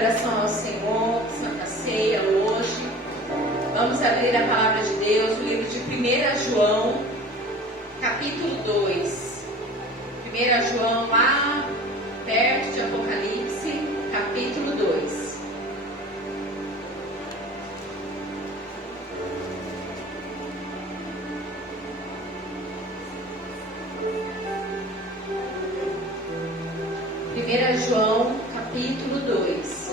celebração ao Senhor, Santa Ceia hoje. Vamos abrir a palavra de Deus, o livro de 1 João, capítulo 2. 1 João, lá perto de Apocalipse, capítulo 2. João, capítulo 2.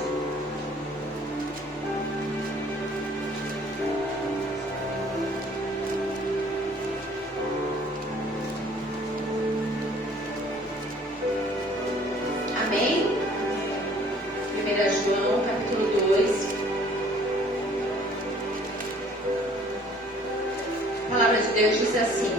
Amém? 1 João, capítulo 2. A palavra de Deus diz assim: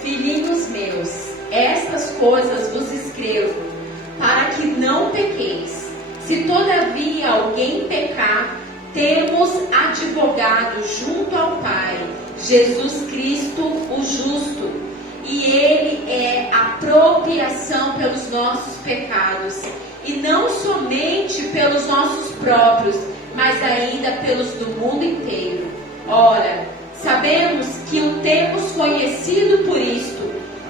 Filhinhos meus, estas coisas vos escrevo, para que não pequeis. Se todavia alguém pecar, temos advogado junto ao Pai, Jesus Cristo o justo, e Ele é a propiciação pelos nossos pecados, e não somente pelos nossos próprios, mas ainda pelos do mundo inteiro. Ora, sabemos que o temos conhecido por isto,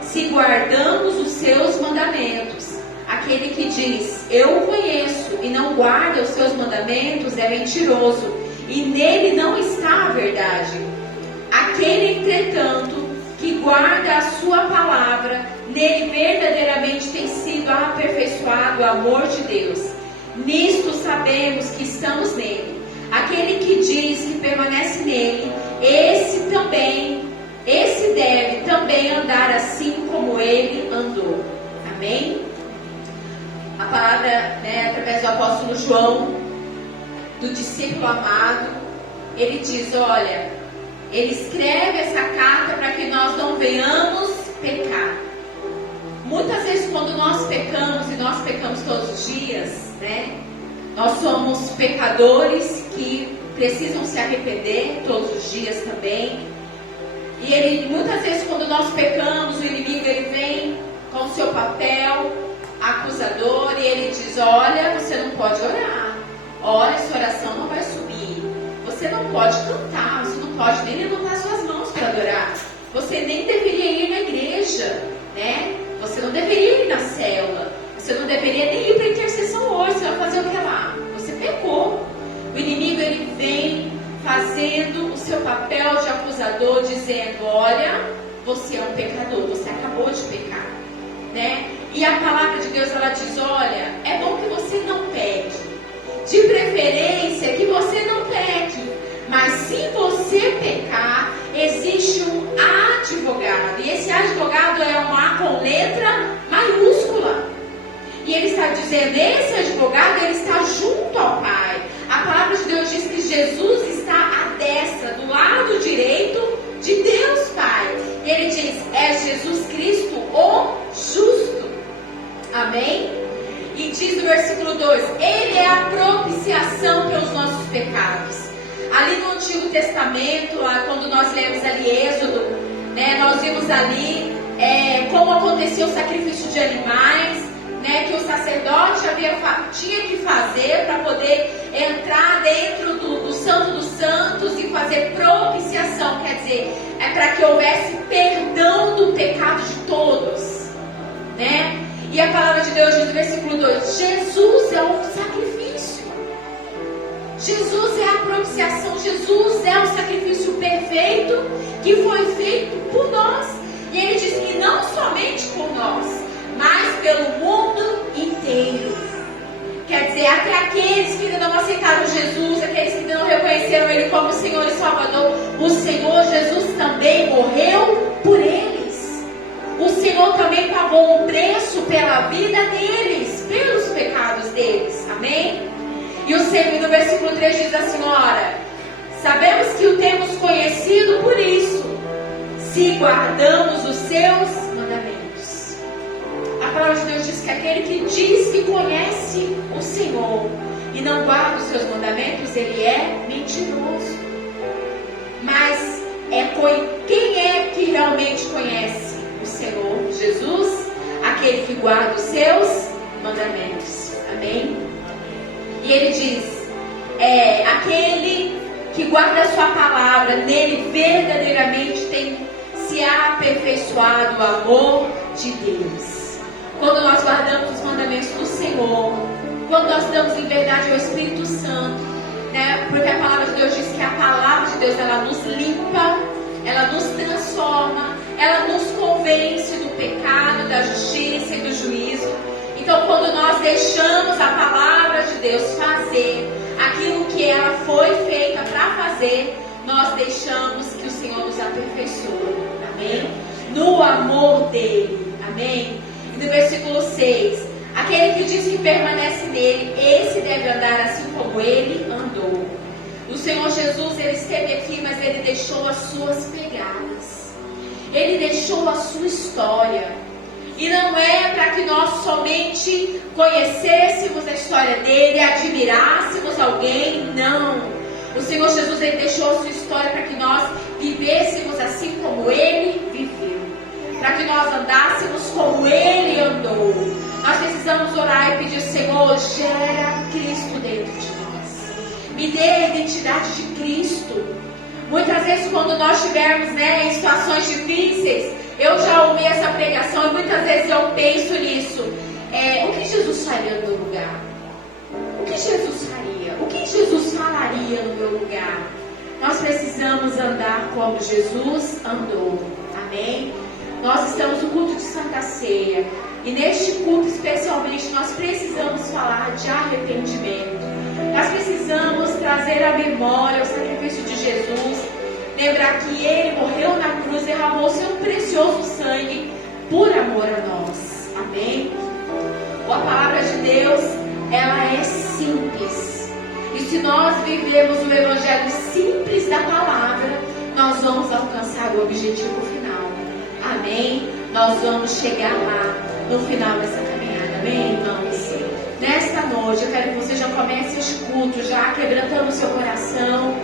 se guardamos os seus mandamentos. Aquele que diz, eu o conheço, e não guarda os seus mandamentos, é mentiroso, e nele não está a verdade. Aquele, entretanto, que guarda a sua palavra, nele verdadeiramente tem sido aperfeiçoado o amor de Deus. Nisto sabemos que estamos nele. Aquele que diz que permanece nele, esse deve também andar assim como ele andou. Amém? A palavra, através do apóstolo João, do discípulo amado, ele diz, olha, ele escreve essa carta para que nós não venhamos pecar. Muitas vezes quando nós pecamos, e nós pecamos todos os dias, nós somos pecadores que precisam se arrepender todos os dias também. E muitas vezes quando nós pecamos, o inimigo ele vem com o seu papel acusador, e ele diz, olha, você não pode orar, olha, sua oração não vai subir, você não pode cantar, você não pode nem levantar suas mãos para adorar, você nem deveria ir na igreja, você não deveria ir na célula, você não deveria nem ir para a intercessão hoje, você vai fazer o que lá? Você pecou. O inimigo ele vem fazendo o seu papel de acusador, dizendo, olha, você é um pecador, você acabou de pecar, E a palavra de Deus, ela diz, olha, é bom que você não peque. De preferência, que você não peque. Mas se você pecar, existe um advogado. E esse advogado é um A com letra maiúscula. E ele está dizendo, esse advogado, ele está junto ao Pai. A palavra de Deus diz que Jesus está à destra, do lado direito de Deus Pai. E ele diz, é Jesus Cristo o justo. Amém? E diz no versículo 2, Ele é a propiciação pelos nossos pecados. Ali no Antigo Testamento, quando nós lemos ali Êxodo, nós vimos ali como acontecia o sacrifício de animais, que o sacerdote tinha que fazer para poder entrar dentro do Santo dos Santos e fazer propiciação, quer dizer, é para que houvesse perdão do pecado de todos, E a palavra de Deus diz no versículo 2, Jesus é o sacrifício, Jesus é a propiciação, Jesus é o sacrifício perfeito que foi feito por nós. E ele diz que não somente por nós, mas pelo mundo inteiro. Quer dizer, até aqueles que ainda não aceitaram Jesus, aqueles que ainda não reconheceram Ele como Senhor e Salvador, o Senhor Jesus também morreu por eles. O Senhor também pagou um preço pela vida deles, pelos pecados deles. Amém? E o Senhor, no versículo 3 diz assim, ora, sabemos que o temos conhecido por isso, se guardamos os seus mandamentos. A palavra de Deus diz que aquele que diz que conhece o Senhor e não guarda os seus mandamentos, ele é mentiroso. Mas quem é que realmente conhece o Senhor Jesus? Aquele que guarda os seus mandamentos. Amém? E ele diz, aquele que guarda a sua palavra, nele verdadeiramente tem se aperfeiçoado o amor de Deus. Quando nós guardamos os mandamentos do Senhor, quando nós damos liberdade ao Espírito Santo, né? Porque a palavra de Deus diz que a palavra de Deus, ela nos limpa, ela nos transforma, ela nos convence do pecado, da justiça e do juízo. Então, quando nós deixamos a palavra de Deus fazer aquilo que ela foi feita para fazer, nós deixamos que o Senhor nos aperfeiçoe. Amém? No amor dele. Amém? E no versículo 6, aquele que diz que permanece nele, esse deve andar assim como ele andou. O Senhor Jesus, ele esteve aqui, mas ele deixou as suas pegadas. Ele deixou a sua história. E não é para que nós somente conhecêssemos a história dele, admirássemos alguém, não. O Senhor Jesus, ele deixou a sua história para que nós vivêssemos assim como ele viveu. Para que nós andássemos como ele andou. Nós precisamos orar e pedir, Senhor, gera Cristo dentro de nós. Me dê a identidade de Cristo. Muitas vezes quando nós estivermos, né, em situações difíceis, eu já ouvi essa pregação e muitas vezes eu penso nisso. O que Jesus faria no meu lugar? O que Jesus faria? O que Jesus falaria no meu lugar? Nós precisamos andar como Jesus andou. Amém? Nós estamos no culto de Santa Ceia. E neste culto especialmente nós precisamos falar de arrependimento. Nós precisamos trazer à memória o sacrifício de Jesus. Lembrar que Ele morreu na cruz, derramou seu precioso sangue por amor a nós. Amém? A palavra de Deus, ela é simples. E se nós vivemos o evangelho simples da palavra, nós vamos alcançar o objetivo final. Amém? Nós vamos chegar lá no final dessa caminhada. Amém, irmãos? Nesta noite, eu quero que você já comece este culto, já quebrantando o seu coração,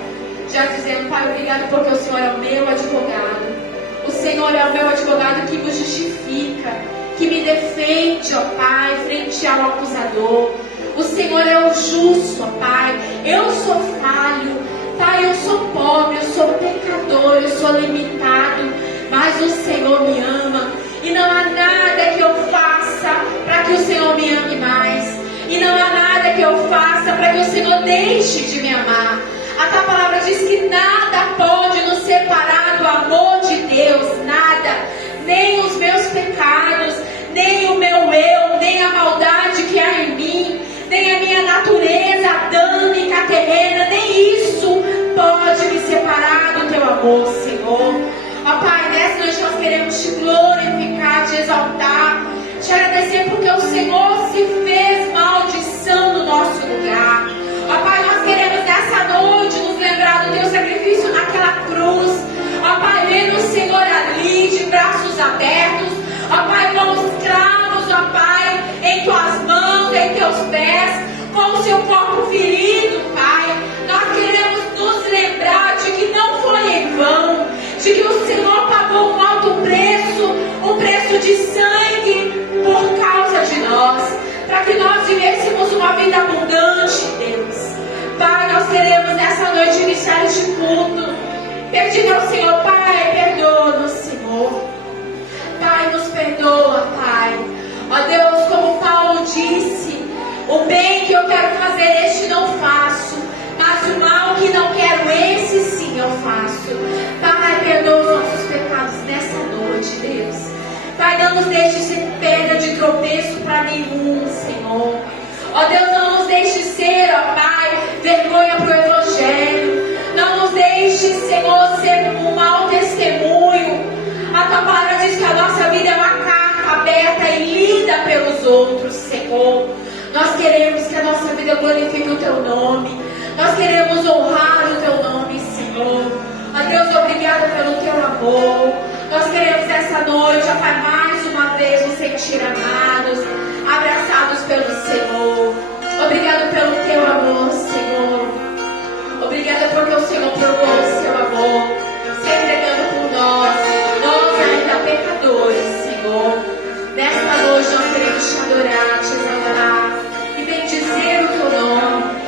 já dizendo, Pai, obrigado porque o Senhor é o meu advogado. O Senhor é o meu advogado que me justifica, que me defende, ó Pai, frente ao acusador. O Senhor é o justo, ó Pai. Eu sou falho, Pai, eu sou pobre, eu sou pecador, eu sou limitado, mas o Senhor me ama. E não há nada que eu faça para que o Senhor me ame mais. E não há nada que eu faça para que o Senhor deixe de me amar. A tua palavra diz que nada pode nos separar do amor de Deus, nada, nem os meus pecados, nem o meu eu, nem a maldade que há em mim, nem a minha natureza adâmica, terrena, nem isso pode me separar do teu amor, Senhor. Ó Pai, nessa noite nós queremos te glorificar, te exaltar, te agradecer porque o Senhor se fez maldição no nosso lugar. Ó Pai, nós queremos nessa noite nos lembrar do teu sacrifício naquela cruz. Ó Pai, vendo o Senhor ali de braços abertos. Ó Pai, como escravos, ó Pai, em tuas mãos, em teus pés, com o seu corpo ferido, Pai. Nós queremos nos lembrar de que não foi em vão, de que o Senhor pagou um alto preço, um preço de sangue por causa de nós, para que nós vivêssemos uma vida abundante, Deus. Pai, nós queremos nessa noite iniciar este culto, pedindo ao Senhor, Pai, perdoa-nos, Senhor. Pai, nos perdoa, Pai. Ó Deus, como Paulo disse, o bem que eu quero fazer, este não faço, mas o mal que não quero, esse sim eu faço. Pai, perdoa os nossos pecados nessa noite, Deus. Pai, não nos deixe ser pedra de tropeço para nenhum, Senhor. Ó Deus, não nos deixe ser, ó Pai, vergonha para o Evangelho. Não nos deixe, Senhor, ser um mau testemunho. A tua palavra diz que a nossa vida é uma carta aberta e lida pelos outros, Senhor. Nós queremos que a nossa vida glorifique o teu nome. Nós queremos honrar o teu nome, Senhor. Ó Deus, obrigada pelo teu amor. Nós queremos essa noite, ó Pai, mais uma vez nos sentir amados, abraçados pelo Senhor. Obrigado pelo teu amor, Senhor. Obrigada porque o Senhor provou o seu amor, se entregando por nós ainda pecadores, Senhor. Nesta noite nós queremos te adorar, te exaltar e bendizer o teu nome.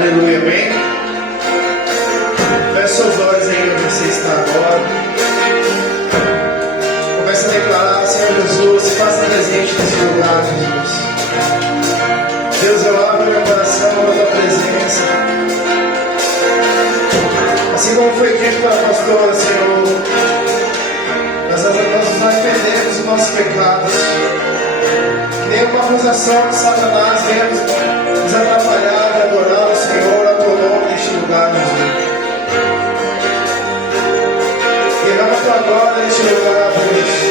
Aleluia, amém? Feche seus olhos aí onde você está agora. Comece a declarar: Senhor Jesus, se faça presente nesse lugar, Jesus. Deus, eu abro meu coração à tua presença. Assim como foi dito pela pastora, Senhor, nós nos arrependemos dos nossos pecados. Que nenhuma acusação de Satanás venha nos atrapalhar de adorar o Senhor, a teu nome neste lugar, Jesus. Derrama a tua glória neste lugar, Deus.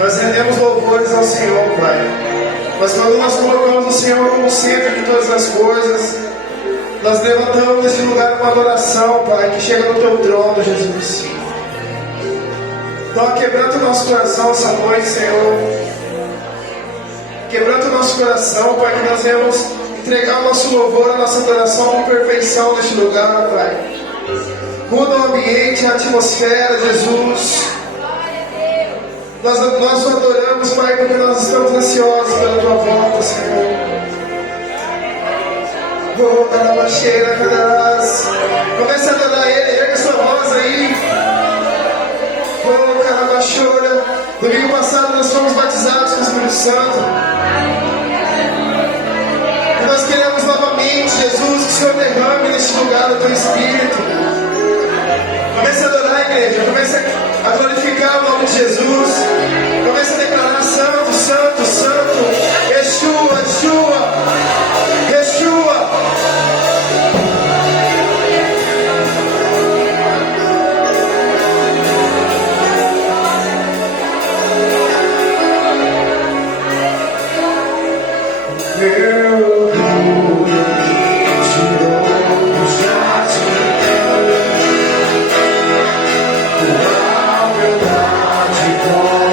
Nós rendemos louvores ao Senhor, Pai. Mas quando nós colocamos o Senhor como centro de todas as coisas, nós levantamos nesse lugar uma adoração, Pai, que chega no Teu trono, Jesus. Então, quebranta o nosso coração essa noite, Senhor. Quebranta o nosso coração, Pai, que nós venhamos entregar o nosso louvor, a nossa adoração com perfeição neste lugar, Pai. Muda o ambiente, a atmosfera, Jesus. Nós o adoramos, Pai, porque nós estamos ansiosos pela Tua volta, Senhor. Oh, carabacheira, cadarás. Comece a adorar Ele, ergue sua voz aí. Oh, carabachora. Domingo passado nós fomos batizados com o Espírito Santo. E nós queremos novamente, Jesus, que o Senhor derrame neste lugar o Teu Espírito. Comece a adorar, igreja. Comece a glorificar o nome de Jesus. Comece a declarar: Santo, Santo, Santo. Yeshua, Yeshua, Yeshua. Oh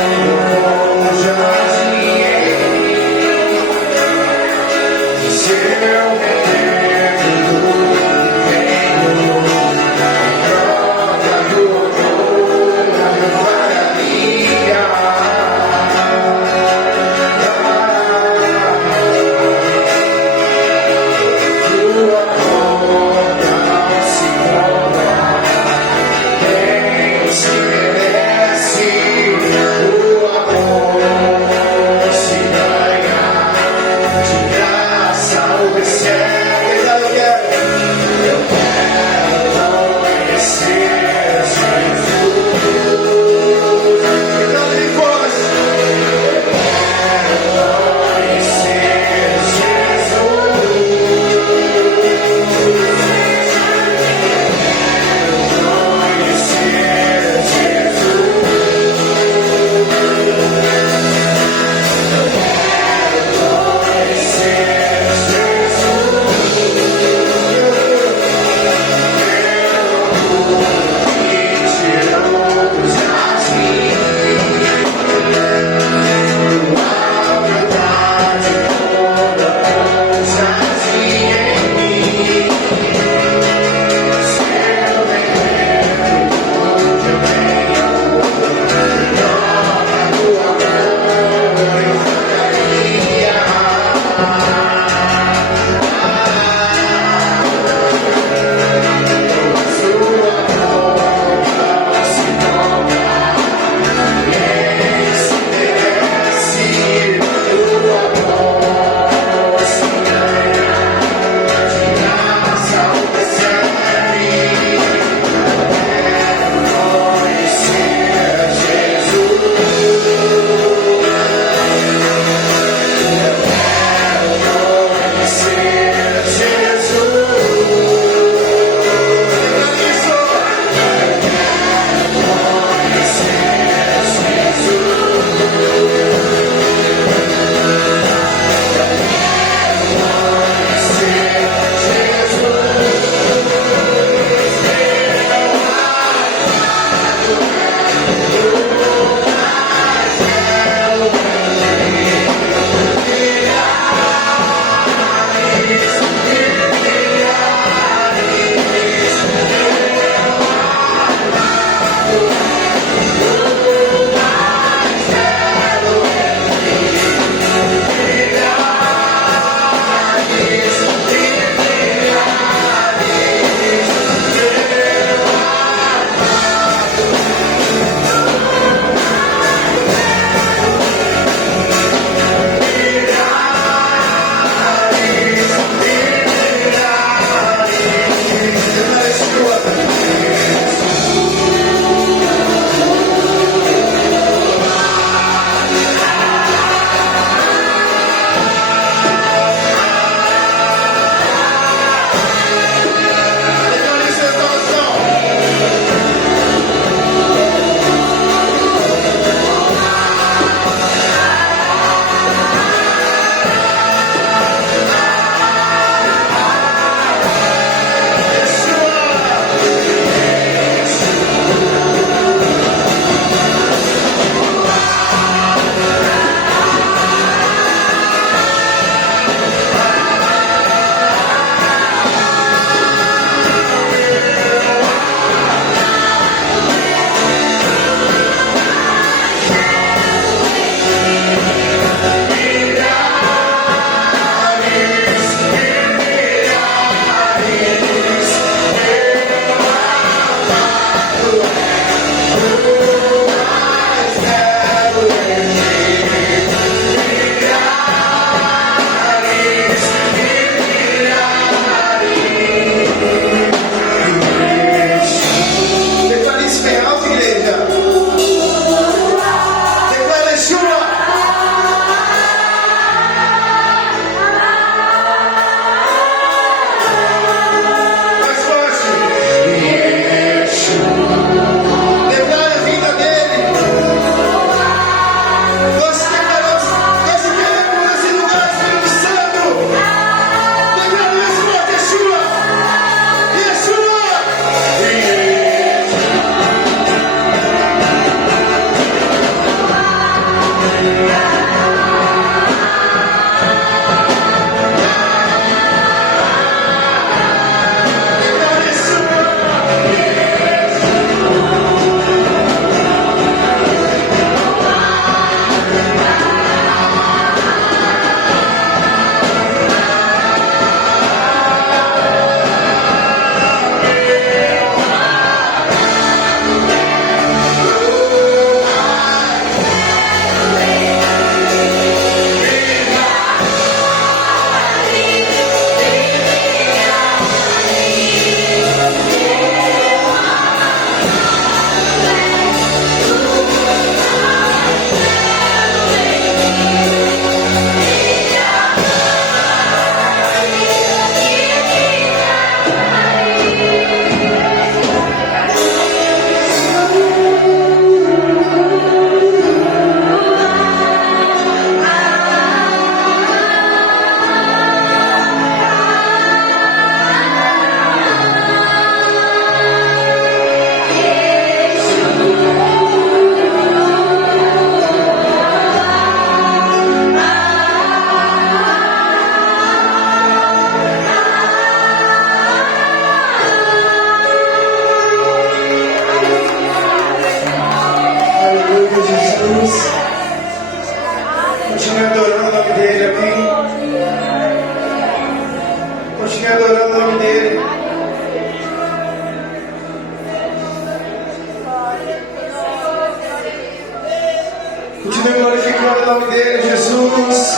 louvando e glorificando o nome dele, Jesus.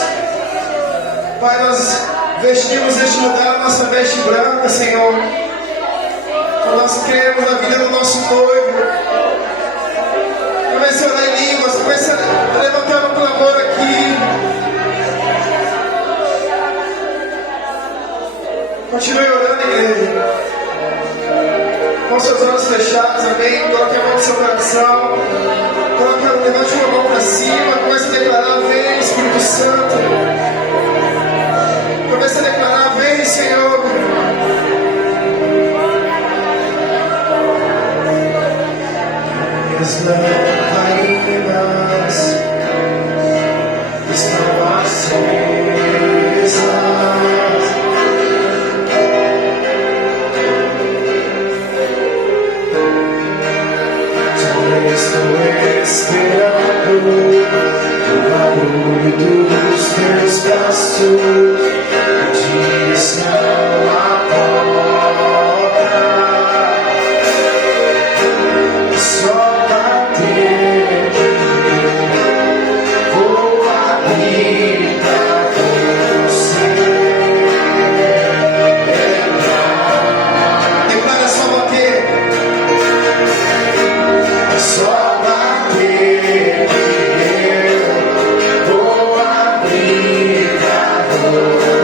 Pai, nós vestimos este lugar, a nossa veste branca, Senhor. Nós cremos na vida do nosso noivo. Comece a orar em línguas, comece a levantar um clamor aqui. Continue orando, igreja. Com seus olhos fechados, amém. Coloque a mão no seu coração. Levante uma mão para cima. Comece a declarar: vem, Espírito Santo. Comece a declarar: vem, Senhor. As lágrimas estão acesas. Estou esperando o barulho dos teus passos, direção à porta. Só bater, vou abrir pra você entrar. Declara: só bater. Só bater, eu vou abrir pra você.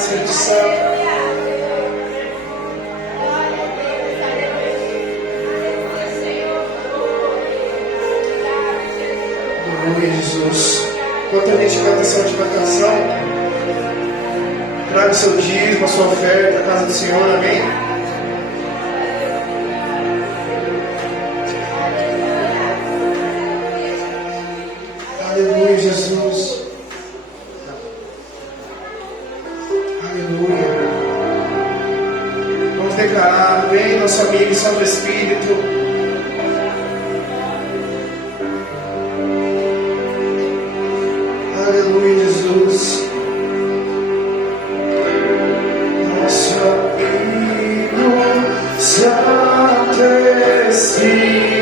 Espírito Santo. Aleluia, Jesus. Enquanto a gente canta essa última canção, traga o seu dízimo, a sua oferta à casa do Senhor, amém? Aleluia, Jesus. Aleluia. Vamos declarar, vem nosso amigo Santo Espírito. Aleluia, Jesus. Nosso amigo Santo Espírito.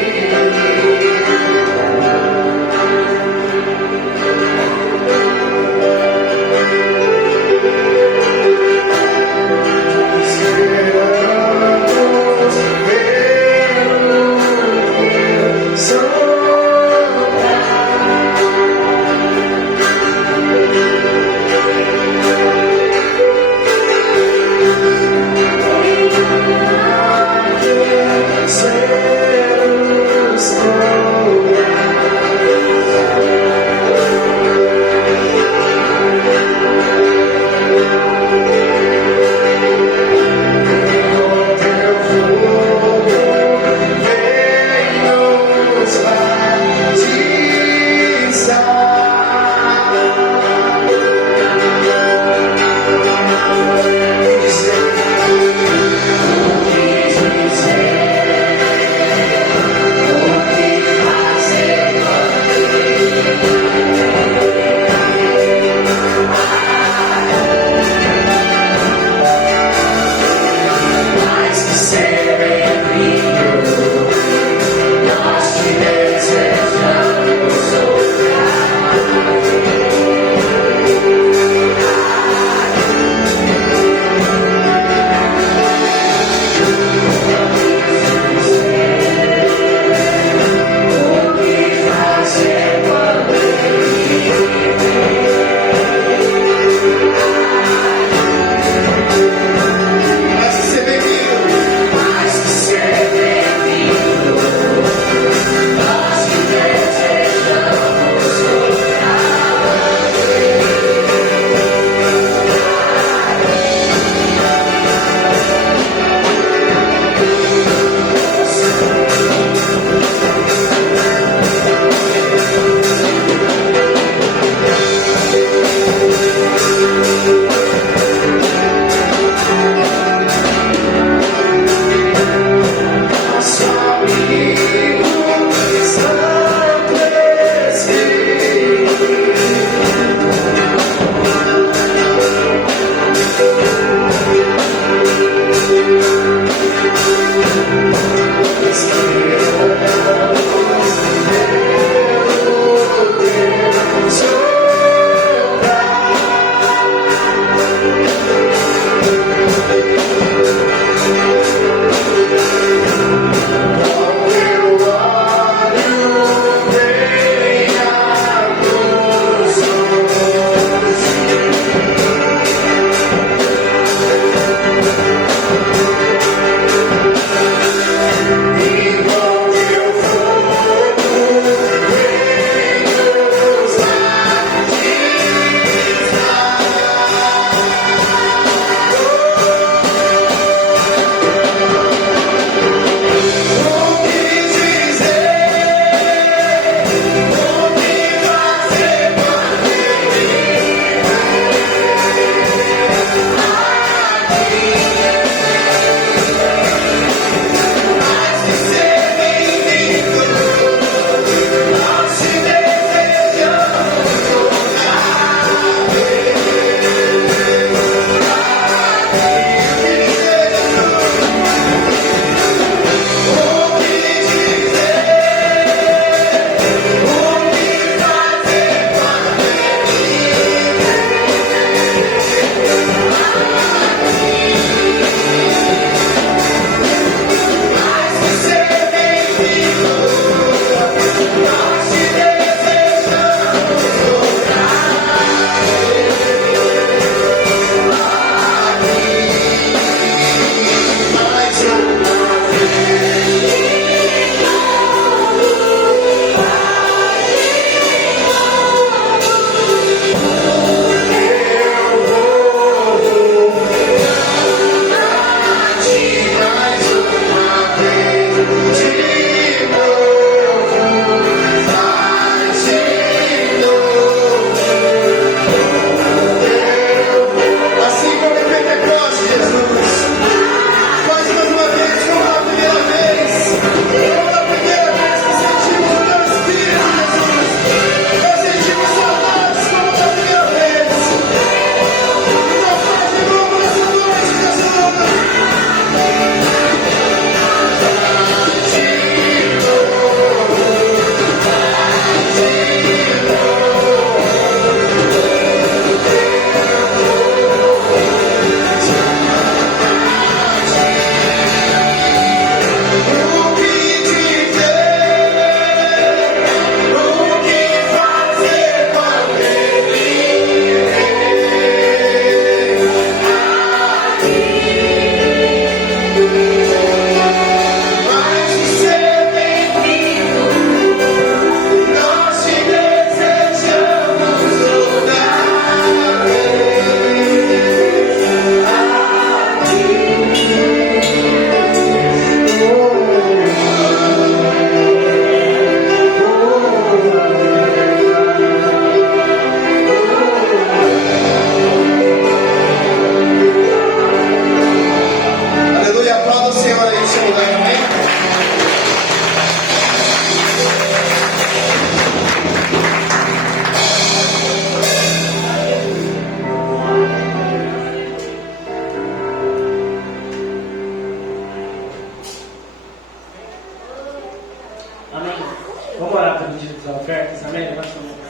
Esperamos ver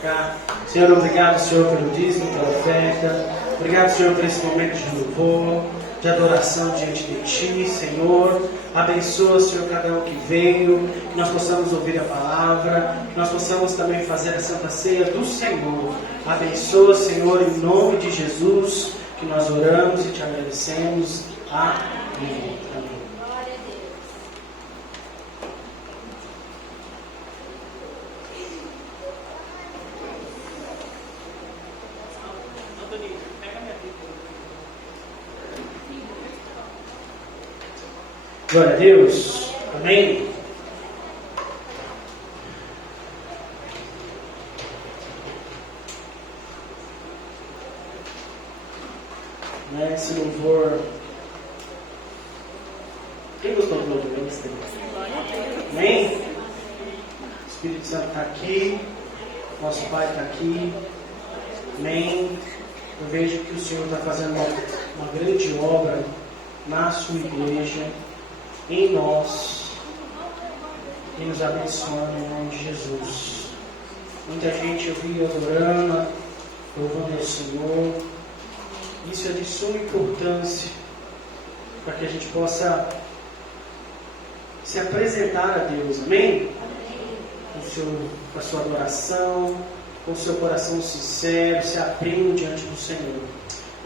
ficar. Senhor, obrigado, Senhor, pelo dízimo, pela oferta. Obrigado, Senhor, por esse momento de louvor, de adoração diante de Ti, Senhor. Abençoa, Senhor, cada um que veio, que nós possamos ouvir a palavra, que nós possamos também fazer a Santa Ceia do Senhor. Abençoa, Senhor, em nome de Jesus, que nós oramos e Te agradecemos. Amém. Amém. Glória a Deus. Amém. Esse louvor. Quem gostou do louvor? Amém? O Espírito Santo está aqui. Nosso Pai está aqui. Amém. Eu vejo que o Senhor está fazendo uma grande obra na sua igreja, em nós, e nos abençoando em nome de Jesus. Muita gente eu vi adorando, louvando ao Senhor. Isso é de suma importância para que a gente possa se apresentar a Deus, amém? Com a sua adoração, com o seu coração sincero, se abrindo diante do Senhor.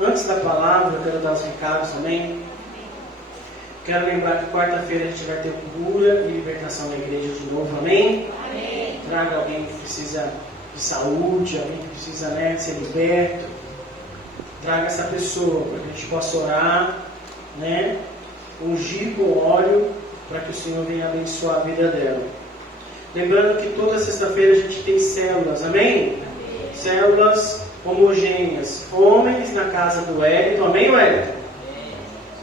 Antes da palavra, eu quero dar os recados, amém? Quero lembrar que quarta-feira a gente vai ter cura e libertação na igreja de novo, amém? Amém. Traga alguém que precisa de saúde, alguém que precisa ser liberto. Traga essa pessoa para que a gente possa orar, ungir com óleo para que o Senhor venha abençoar a vida dela. Lembrando que toda sexta-feira a gente tem células, amém? Células homogêneas. Homens na casa do Wellington, amém, Wellington?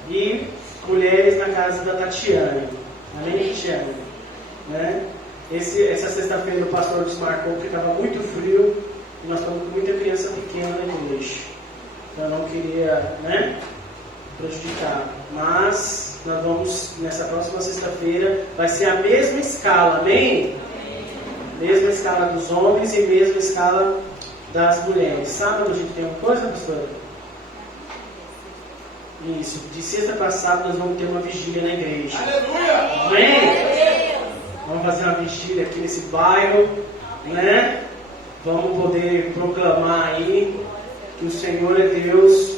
E mulheres na casa da Tatiane. Amém, Tatiane? Essa sexta-feira o pastor desmarcou porque estava muito frio e nós estamos com muita criança pequena na igreja. Então eu não queria prejudicar. Mas nós vamos, nessa próxima sexta-feira, vai ser a mesma escala, amém? Mesma escala dos homens e mesma escala das mulheres. Sábado a gente tem uma coisa, pastor? Isso, de sexta para sábado nós vamos ter uma vigília na igreja. Aleluia! Amém? Vamos fazer uma vigília aqui nesse bairro, Vamos poder proclamar aí que o Senhor é Deus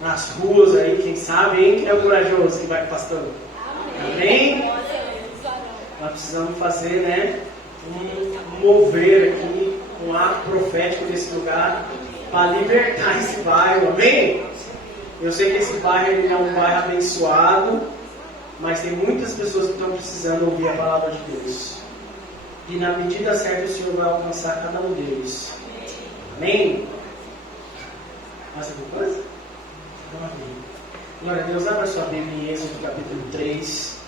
nas ruas aí, quem sabe, hein? Quem é o corajoso que vai pastor? Amém? Nós precisamos fazer, um mover aqui, um ato profético desse lugar para libertar esse bairro, amém? Eu sei que esse bairro ele é um bairro abençoado, mas tem muitas pessoas que estão precisando ouvir a palavra de Deus. E na medida certa o Senhor vai alcançar cada um deles. Amém? Mais alguma coisa? Então, amém. Glória a Deus, abra sua Bíblia em Êxodo capítulo 3.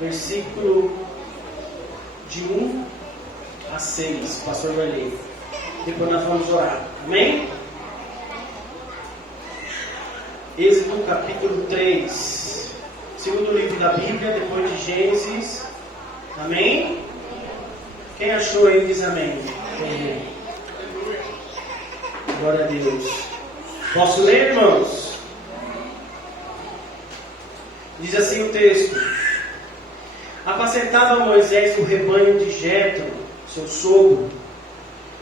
Versículo de 1 a 6, o pastor vai ler. Depois nós vamos orar. Amém? Êxodo capítulo 3. Segundo livro da Bíblia, depois de Gênesis. Amém? Quem achou aí diz amém. Amém. Glória a Deus. Posso ler, irmãos? Diz assim o texto: apacentava Moisés o rebanho de Jetro, seu sogro,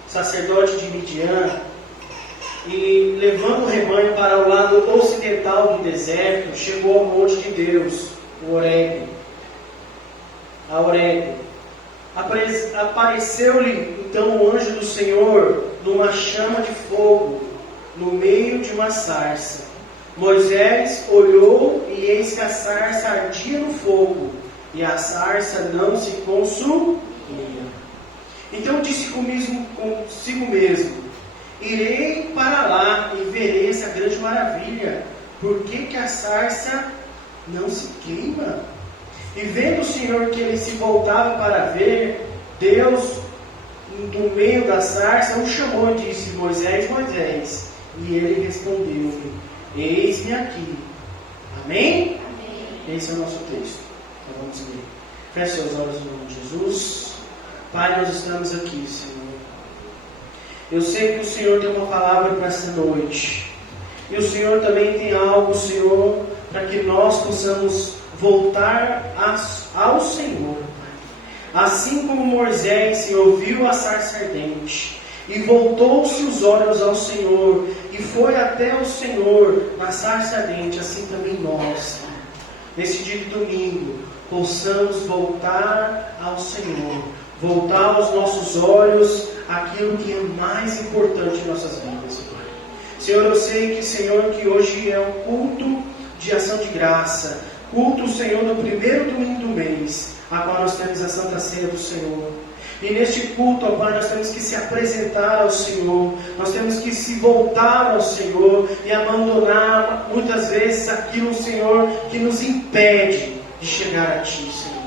sacerdote de Midian, e levando o rebanho para o lado ocidental do deserto, chegou ao monte de Deus, o Horebe. A Horebe. Apareceu-lhe então o anjo do Senhor numa chama de fogo, no meio de uma sarça. Moisés olhou e eis que a sarça ardia no fogo, e a sarça não se consumia. Então disse consigo mesmo: irei para lá e verei essa grande maravilha. Por que a sarça não se queima? E vendo o Senhor que ele se voltava para ver, Deus, do meio da sarça, o chamou e disse: Moisés, Moisés. E ele respondeu-lhe: eis-me aqui. Amém? Amém? Esse é o nosso texto. Então vamos ler. Feche seus olhos em nome de Jesus. Pai, nós estamos aqui, Senhor. Eu sei que o Senhor tem uma palavra para essa noite. E o Senhor também tem algo, Senhor, para que nós possamos voltar ao Senhor. Assim como Moisés, Senhor, viu a sarça ardente e voltou-se os olhos ao Senhor e foi até o Senhor na sarça ardente, assim também nós, nesse dia de domingo, possamos voltar ao Senhor, voltar aos nossos olhos aquilo que é mais importante em nossas vidas, Pai. Senhor, eu sei que, Senhor, que hoje é um culto de ação de graça, culto, Senhor, no primeiro domingo do mês, a qual nós temos a Santa Ceia do Senhor. E neste culto, ó Pai, nós temos que se apresentar ao Senhor, nós temos que se voltar ao Senhor e abandonar muitas vezes aquilo, Senhor, que nos impede de chegar a Ti, Senhor.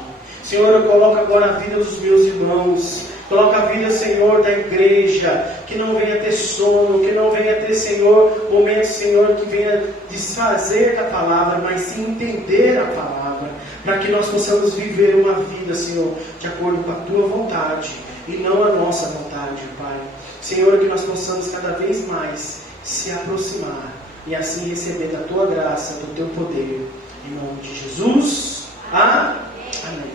Senhor, eu coloco agora a vida dos meus irmãos, coloco a vida, Senhor, da igreja, que não venha ter sono, que não venha ter, Senhor, momentos, Senhor, que venha desfazer da palavra, mas sim entender a palavra, para que nós possamos viver uma vida, Senhor, de acordo com a Tua vontade e não a nossa vontade, Pai. Senhor, que nós possamos cada vez mais se aproximar e assim receber da Tua graça, do Teu poder. Em nome de Jesus. Amém.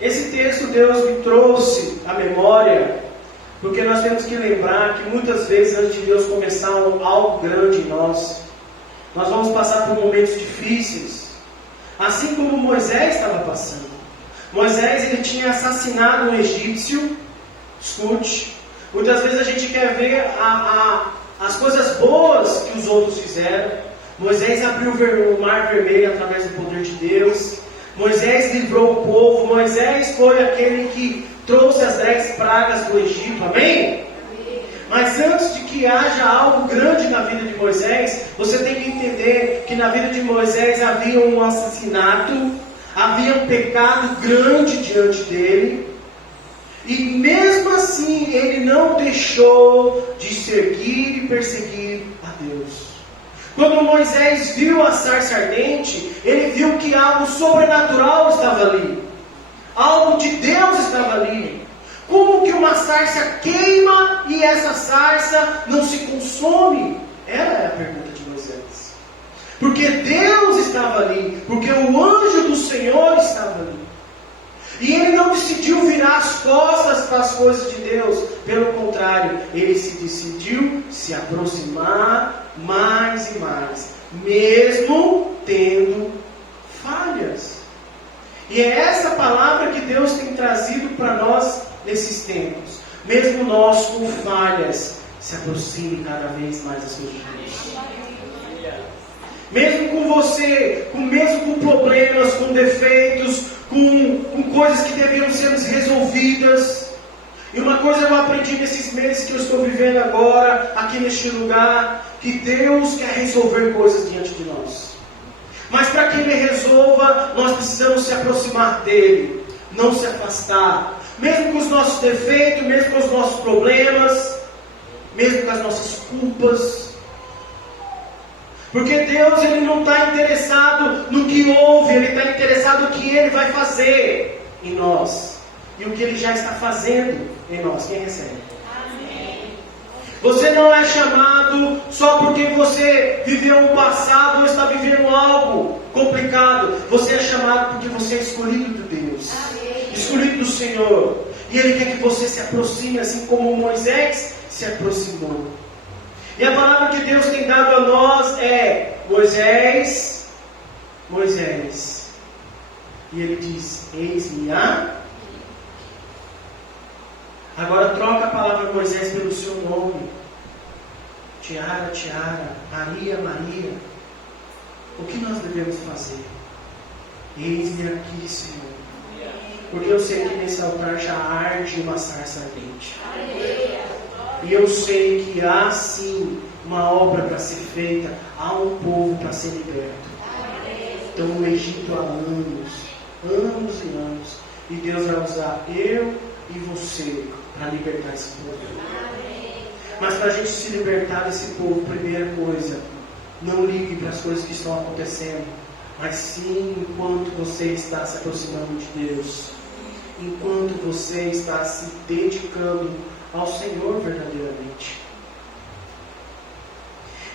Esse texto Deus me trouxe à memória, porque nós temos que lembrar que muitas vezes antes de Deus começar algo grande em nós vamos passar por momentos difíceis, assim como Moisés estava passando. Moisés, ele tinha assassinado um egípcio. Escute, muitas vezes a gente quer ver as coisas boas que os outros fizeram. Moisés abriu o mar vermelho através do poder de Deus. Moisés livrou o povo. Moisés foi aquele que trouxe as 10 pragas do Egito. Amém? Mas antes de que haja algo grande na vida de Moisés, você tem que entender que na vida de Moisés havia um assassinato, havia um pecado grande diante dele. E mesmo assim, ele não deixou de seguir e perseguir a Deus. Quando Moisés viu a sarça ardente, ele viu que algo sobrenatural estava ali. Algo de Deus estava ali. Como que uma sarça queima e essa sarça não se consome? Era a pergunta de Moisés. Porque Deus estava ali. Porque o anjo do Senhor estava ali. E ele não decidiu virar as costas para as coisas de Deus. Pelo contrário, ele se decidiu se aproximar mais e mais, mesmo tendo falhas. E é essa palavra que Deus tem trazido para nós nesses tempos. Mesmo nós com falhas, se aproxime cada vez mais das coisas de Deus. Mesmo com você, mesmo com problemas, com defeitos, com coisas que deviam ser resolvidas. E uma coisa eu aprendi nesses meses que eu estou vivendo agora, aqui neste lugar, que Deus quer resolver coisas diante de nós. Mas para que Ele resolva, nós precisamos se aproximar dEle, não se afastar. Mesmo com os nossos defeitos, mesmo com os nossos problemas, mesmo com as nossas culpas. Porque Deus, Ele não está interessado no que houve, Ele está interessado no que Ele vai fazer em nós. E o que Ele já está fazendo em nós. Quem recebe? Amém. Você não é chamado só porque você viveu um passado ou está vivendo algo complicado. Você é chamado porque você é escolhido de Deus. Amém. Escolhido do Senhor. E Ele quer que você se aproxime, assim como Moisés se aproximou. E a palavra que Deus tem dado a nós é: Moisés, Moisés. E Ele diz: eis-me a... Agora troca a palavra Moisés pelo seu nome. Tiara, Tiara, Maria, Maria. O que nós devemos fazer? Eis-me aqui, Senhor. Porque eu sei que nesse altar já arde uma sarça ardente. E eu sei que há sim uma obra para ser feita, há um povo para ser liberto. Então no Egito há anos e anos. E Deus vai usar eu e você para libertar esse povo. Mas para a gente se libertar desse povo, primeira coisa, não ligue para as coisas que estão acontecendo. mas sim enquanto você está se aproximando de Deus, enquanto você está se dedicando ao Senhor verdadeiramente.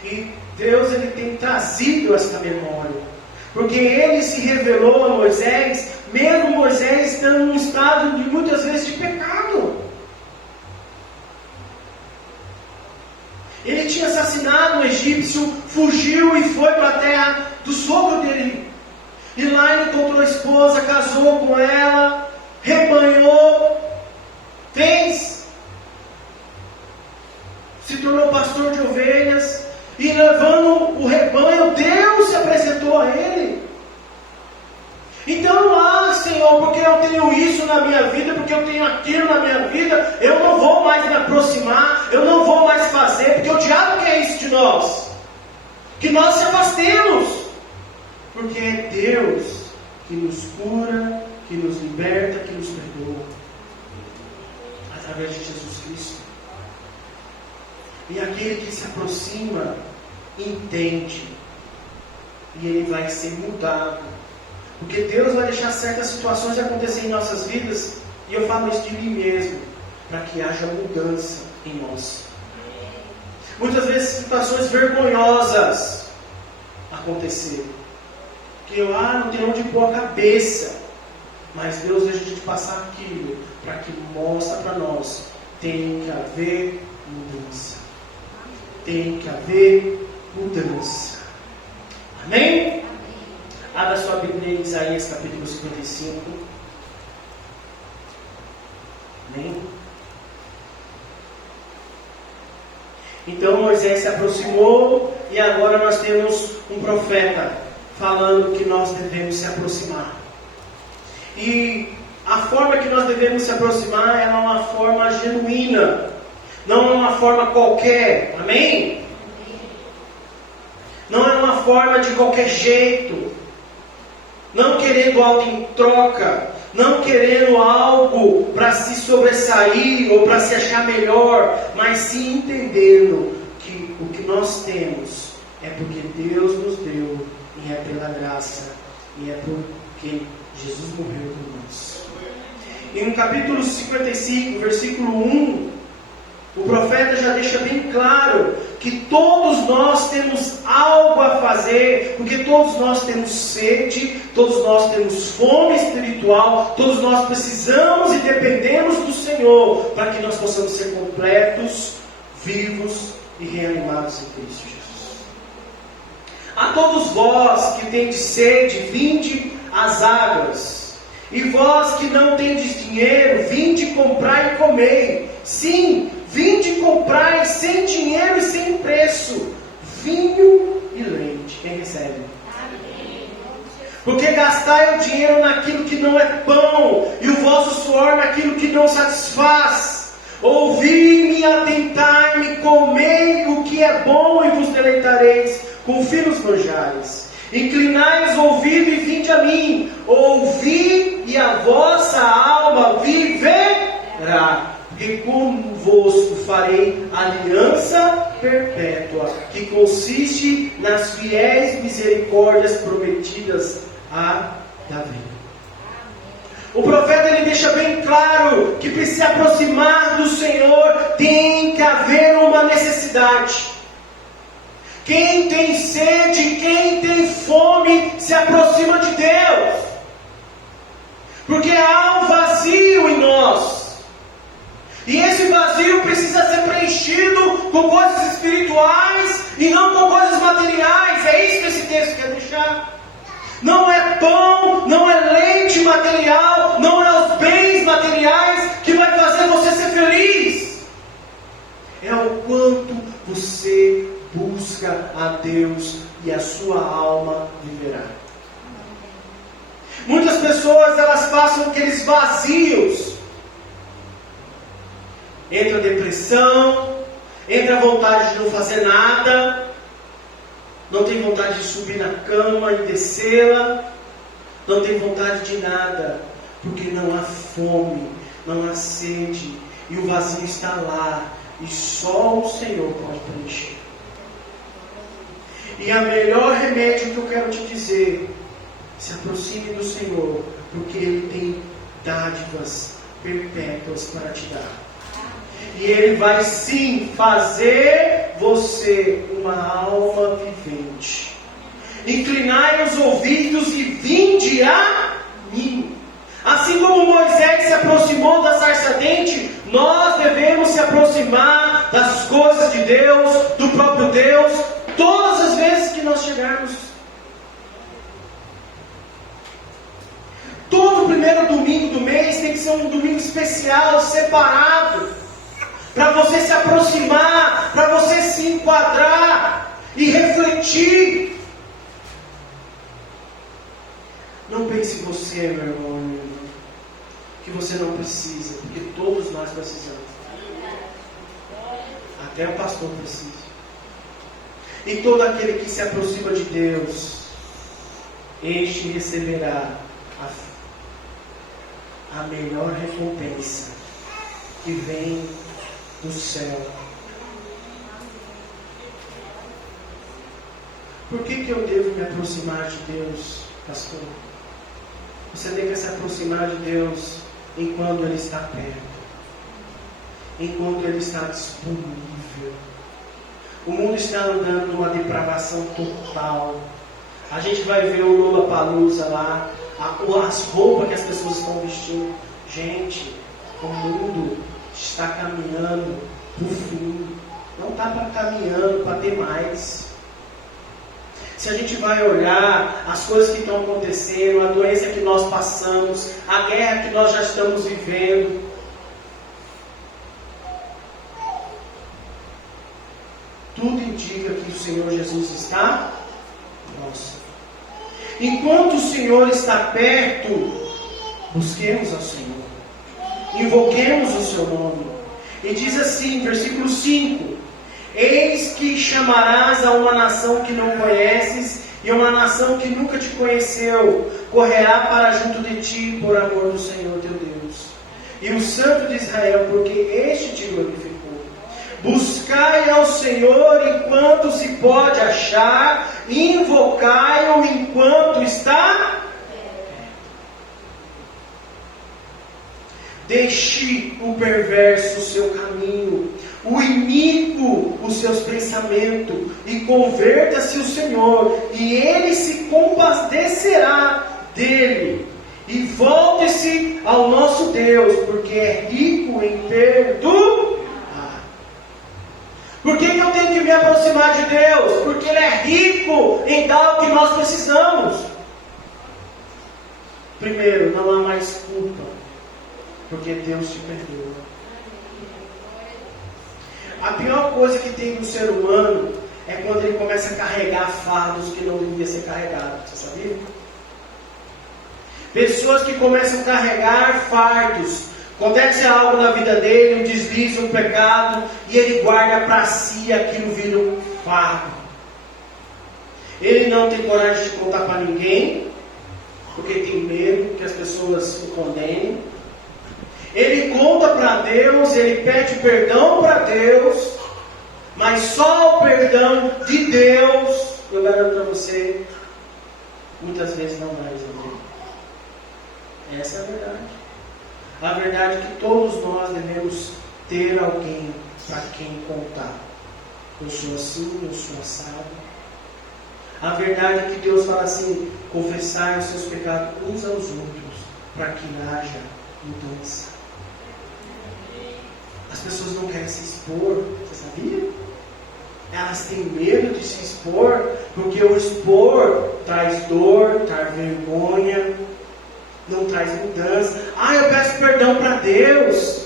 E Deus, Ele tem trazido esta memória, porque Ele se revelou a Moisés, mesmo Moisés estando num estado de muitas vezes de pecado. Ele tinha assassinado um egípcio, fugiu e foi para a terra do sogro dele. E lá ele encontrou a esposa, casou com ela, rebanhou, se tornou pastor de ovelhas, e levando o rebanho, Deus se apresentou a ele. Então, Senhor, porque eu tenho isso na minha vida, porque eu tenho aquilo na minha vida, eu não vou mais me aproximar, eu não vou mais fazer, porque o diabo quer isso de nós, que nós se afastemos, porque é Deus que nos cura, que nos liberta, que nos perdoa, através de Jesus Cristo. E aquele que se aproxima, entende, e ele vai ser mudado. Porque Deus vai deixar certas situações acontecer em nossas vidas, e eu falo isso de mim mesmo, para que haja mudança em nós. Muitas vezes situações vergonhosas acontecer, que eu não tenho onde pôr a cabeça, mas Deus deixa de passar aquilo, para que mostre para nós, tem que haver mudança. Tem que haver mudança. Amém? Abra sua Bíblia em Isaías capítulo 55. Amém? Então Moisés se aproximou e agora nós temos um profeta falando que nós devemos se aproximar. E a forma que nós devemos se aproximar é uma forma genuína, não é uma forma qualquer. Amém? Não é uma forma de qualquer jeito, não querendo algo em troca, não querendo algo para se sobressair ou para se achar melhor, mas sim entendendo que o que nós temos é porque Deus nos deu, e é pela graça, e é porque Jesus morreu por nós. E no capítulo 55, versículo 1, o profeta já deixa bem claro que todos nós temos algo a fazer, porque todos nós temos sede, todos nós temos fome espiritual, todos nós precisamos e dependemos do Senhor para que nós possamos ser completos, vivos e reanimados em Cristo Jesus. A todos vós que tendes sede, vinde às águas, e vós que não tendes dinheiro, vinde comprar e comei. Sim, vinde comprar sem dinheiro e sem preço vinho e leite. Quem recebe? Porque gastai o dinheiro naquilo que não é pão, e o vosso suor naquilo que não satisfaz. Ouvi-me, atentai-me, comei o que é bom e vos deleitareis com finos manjares. Inclinai os ouvidos e vinde a mim. Ouvi e a vossa alma viverá. E convosco farei aliança perpétua, que consiste nas fiéis misericórdias prometidas a Davi. O profeta ele deixa bem claro que para se aproximar do Senhor tem que haver uma necessidade. Quem tem sede, quem tem fome, se aproxima de Deus, porque há um vazio em nós. E esse vazio precisa ser preenchido com coisas espirituais e não com coisas materiais. É isso que esse texto quer deixar. Não é pão, não é leite material, não é os bens materiais que vai fazer você ser feliz. É o quanto você busca a Deus e a sua alma viverá. Muitas pessoas elas passam aqueles vazios. Entra a depressão, entra a vontade de não fazer nada, não tem vontade de subir na cama e descê-la, não tem vontade de nada, porque não há fome, não há sede, e o vazio está lá, e só o Senhor pode preencher. E o melhor remédio que eu quero te dizer Se aproxime do Senhor, porque Ele tem dádivas perpétuas para te dar. E Ele vai sim fazer você uma alma vivente. Inclinai os ouvidos e vinde a mim. Assim como Moisés se aproximou da sarça ardente, nós devemos se aproximar das coisas de Deus, do próprio Deus, todas as vezes que nós chegarmos. Todo primeiro domingo do mês tem que ser um domingo especial, separado, para você se aproximar, para você se enquadrar e refletir. Não pense você, meu irmão, minha irmã, que você não precisa, porque todos nós precisamos. Até o pastor precisa. E todo aquele que se aproxima de Deus, este receberá a melhor recompensa que vem do céu. Por que eu devo me aproximar de Deus, pastor? Você tem que se aproximar de Deus enquanto Ele está perto, enquanto Ele está disponível. O mundo está andando numa depravação total. A gente vai ver o Lollapalooza lá, as roupas que as pessoas estão vestindo. Gente, o mundo está caminhando para o fim. Não está caminhando para ter mais. Se a gente vai olhar as coisas que estão acontecendo, a doença que nós passamos, a guerra que nós já estamos vivendo, tudo indica que o Senhor Jesus está próximo. Enquanto o Senhor está perto, busquemos ao Senhor, invoquemos o seu nome. E diz assim, versículo 5: Eis que chamarás a uma nação que não conheces, e uma nação que nunca te conheceu, correrá para junto de ti, por amor do Senhor teu Deus, e o Santo de Israel, porque este te glorificou. Buscai ao Senhor enquanto se pode achar, invocai-o enquanto está. Deixe o perverso o seu caminho, o iníquo os seus pensamentos, e converta-se o Senhor, e Ele se compadecerá dele. E volte-se ao nosso Deus, porque é rico em perdoar. Por que eu tenho que me aproximar de Deus? Porque Ele é rico em dar o que nós precisamos. Primeiro, não há mais culpa, porque Deus te perdoa. A pior coisa que tem no ser humano é quando ele começa a carregar fardos que não devia ser carregado. Você sabia? Pessoas que começam a carregar fardos. Acontece algo na vida dele, um deslize, um pecado, e ele guarda para si, aquilo vira um fardo. Ele não tem coragem de contar para ninguém, porque tem medo que as pessoas o condenem. Ele conta para Deus, ele pede perdão para Deus, mas só o perdão de Deus, eu garanto para você, muitas vezes não vai resolver. Essa é a verdade. A verdade é que todos nós devemos ter alguém para quem contar. Eu sou assim, eu sou assado. A verdade é que Deus fala assim: confessai os seus pecados uns aos outros, para que haja mudança. As pessoas não querem se expor, você sabia? Elas têm medo de se expor, porque o expor traz dor, traz vergonha, não traz mudança. Eu peço perdão para Deus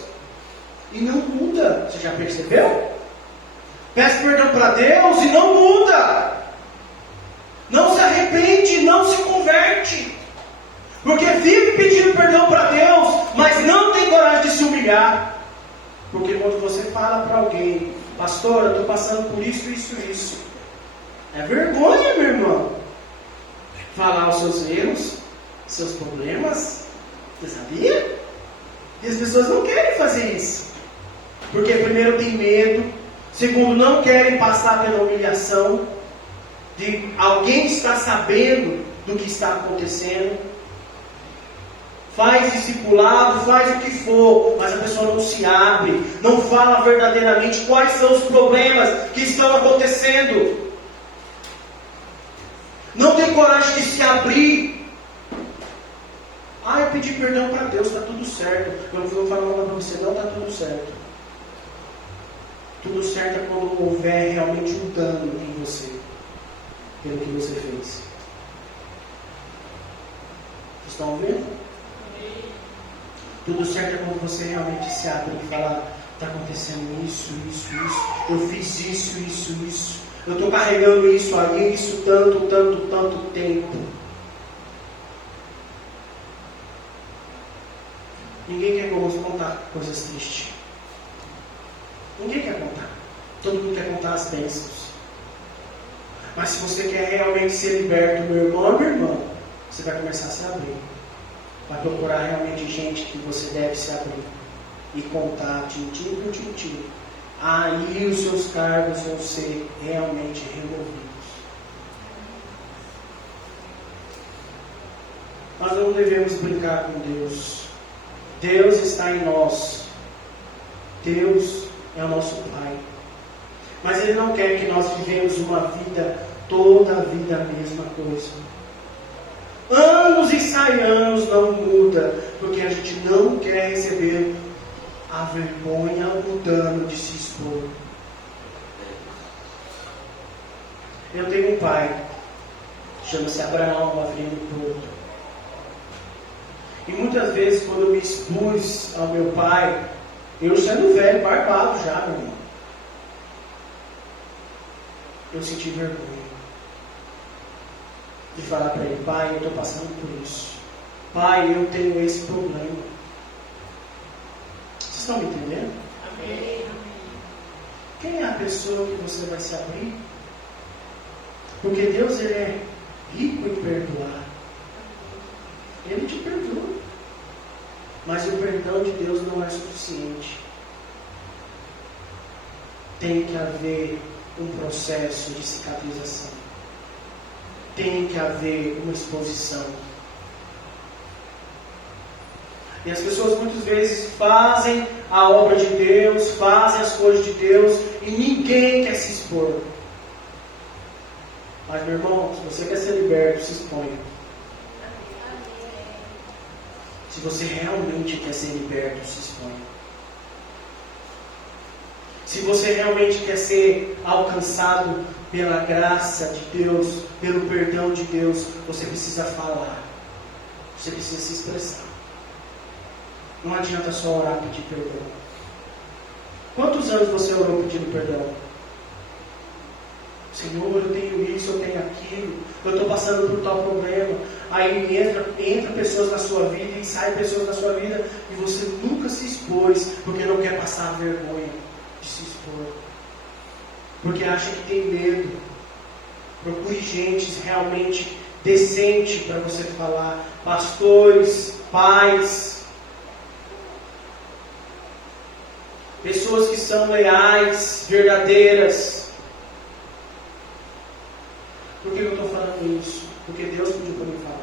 e não muda. Você já percebeu? Peço perdão para Deus e não muda. Não se arrepende, não se converte, porque vive pedindo perdão para Deus, mas não tem coragem de se humilhar. Porque quando você fala para alguém: pastor, eu estou passando por isso, isso, isso, é vergonha, meu irmão, falar os seus erros, seus problemas. Você sabia? E as pessoas não querem fazer isso, porque primeiro tem medo, segundo não querem passar pela humilhação de alguém estar sabendo do que está acontecendo. Faz discipulado, faz o que for, mas a pessoa não se abre, não fala verdadeiramente quais são os problemas que estão acontecendo. Não tem coragem de se abrir. Eu pedi perdão para Deus, está tudo certo. Eu vou falar uma para você, não está tudo certo. Tudo certo é quando houver realmente um dano em você, pelo que você fez. Vocês estão ouvindo? Tudo certo é quando você realmente se abre e fala: está acontecendo isso, eu fiz isso, eu estou carregando isso aí, isso tanto tempo. Ninguém quer contar coisas tristes. Ninguém quer contar. Todo mundo quer contar as bênçãos. Mas se você quer realmente ser liberto, meu irmão ou minha irmã, você vai começar a se abrir. Vai procurar realmente gente que você deve se abrir e contar tintim por tintim. Aí os seus cargos vão ser realmente removidos. Nós não devemos brincar com Deus. Deus está em nós. Deus é o nosso Pai. Mas Ele não quer que nós vivemos uma vida, toda a vida a mesma coisa. Anos e sai anos não muda, porque a gente não quer receber a vergonha, o dano de se expor. Eu tenho um pai, chama-se Abraão Avrino Porto. E muitas vezes, quando eu me expus ao meu pai, eu sendo velho, barbado já, meu irmão, eu senti vergonha de falar para ele: pai, eu estou passando por isso. Pai, eu tenho esse problema. Vocês estão me entendendo? Amém. Quem é a pessoa que você vai se abrir? Porque Deus, Ele é rico em perdoar. Ele te perdoa. Mas o perdão de Deus não é suficiente. Tem que haver um processo de cicatrização. Tem que haver uma exposição. E as pessoas muitas vezes fazem a obra de Deus, fazem as coisas de Deus e ninguém quer se expor. Mas, meu irmão, se você quer ser liberto, se exponha. Se você realmente quer ser liberto, se exponha. Se você realmente quer ser alcançado pela graça de Deus, pelo perdão de Deus, você precisa falar. Você precisa se expressar. Não adianta só orar e pedir perdão. Quantos anos você orou pedindo perdão? Senhor, eu tenho isso, eu tenho aquilo, eu estou passando por tal problema. Aí entra pessoas na sua vida e saem pessoas na sua vida e você nunca se expôs porque não quer passar vergonha de se expor. Porque acha que tem medo. Procure gente realmente decente para você falar. Pastores, pais, pessoas que são leais, verdadeiras. Por que eu estou falando isso? Porque Deus pediu para mim falar.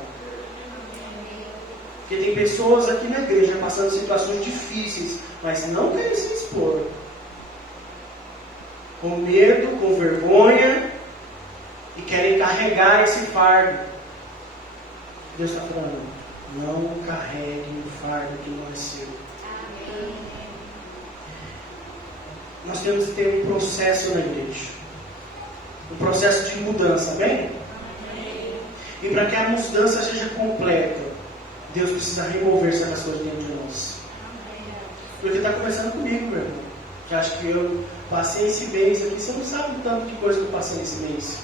Porque tem pessoas aqui na igreja passando situações difíceis, mas não querem se expor. Com medo, com vergonha, e querem carregar esse fardo. Deus está falando: não carregue o fardo que não é seu. Amém. Nós temos que ter um processo na igreja. Um processo de mudança, amém? Amém. E para que a mudança seja completa, Deus precisa remover certas coisas dentro de nós. Amém. Porque está começando comigo, meu irmão. Que acho que eu passei esse mês aqui, você não sabe o tanto de coisa que eu passei nesse mês.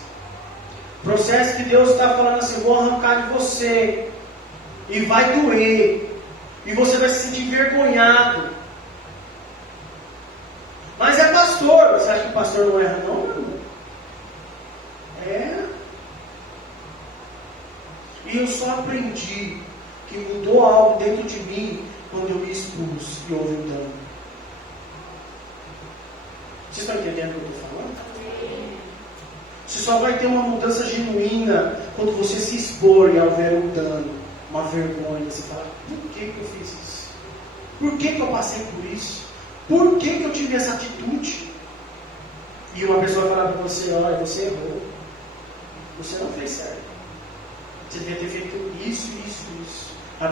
Processo que Deus está falando assim: vou arrancar de você, e vai doer, e você vai se sentir envergonhado. Mas é pastor, você acha que o pastor não erra, não, meu irmão? É. E eu só aprendi que mudou algo dentro de mim quando eu me expus e houve um dano. Vocês estão entendendo o que eu estou falando? Você só vai ter uma mudança genuína quando você se expor e houver um dano, uma vergonha, você fala, por que eu fiz isso? Por que eu passei por isso? Por que eu tive essa atitude? E uma pessoa falar para você, olha, você errou. Você não fez certo. Você devia ter feito isso. Aí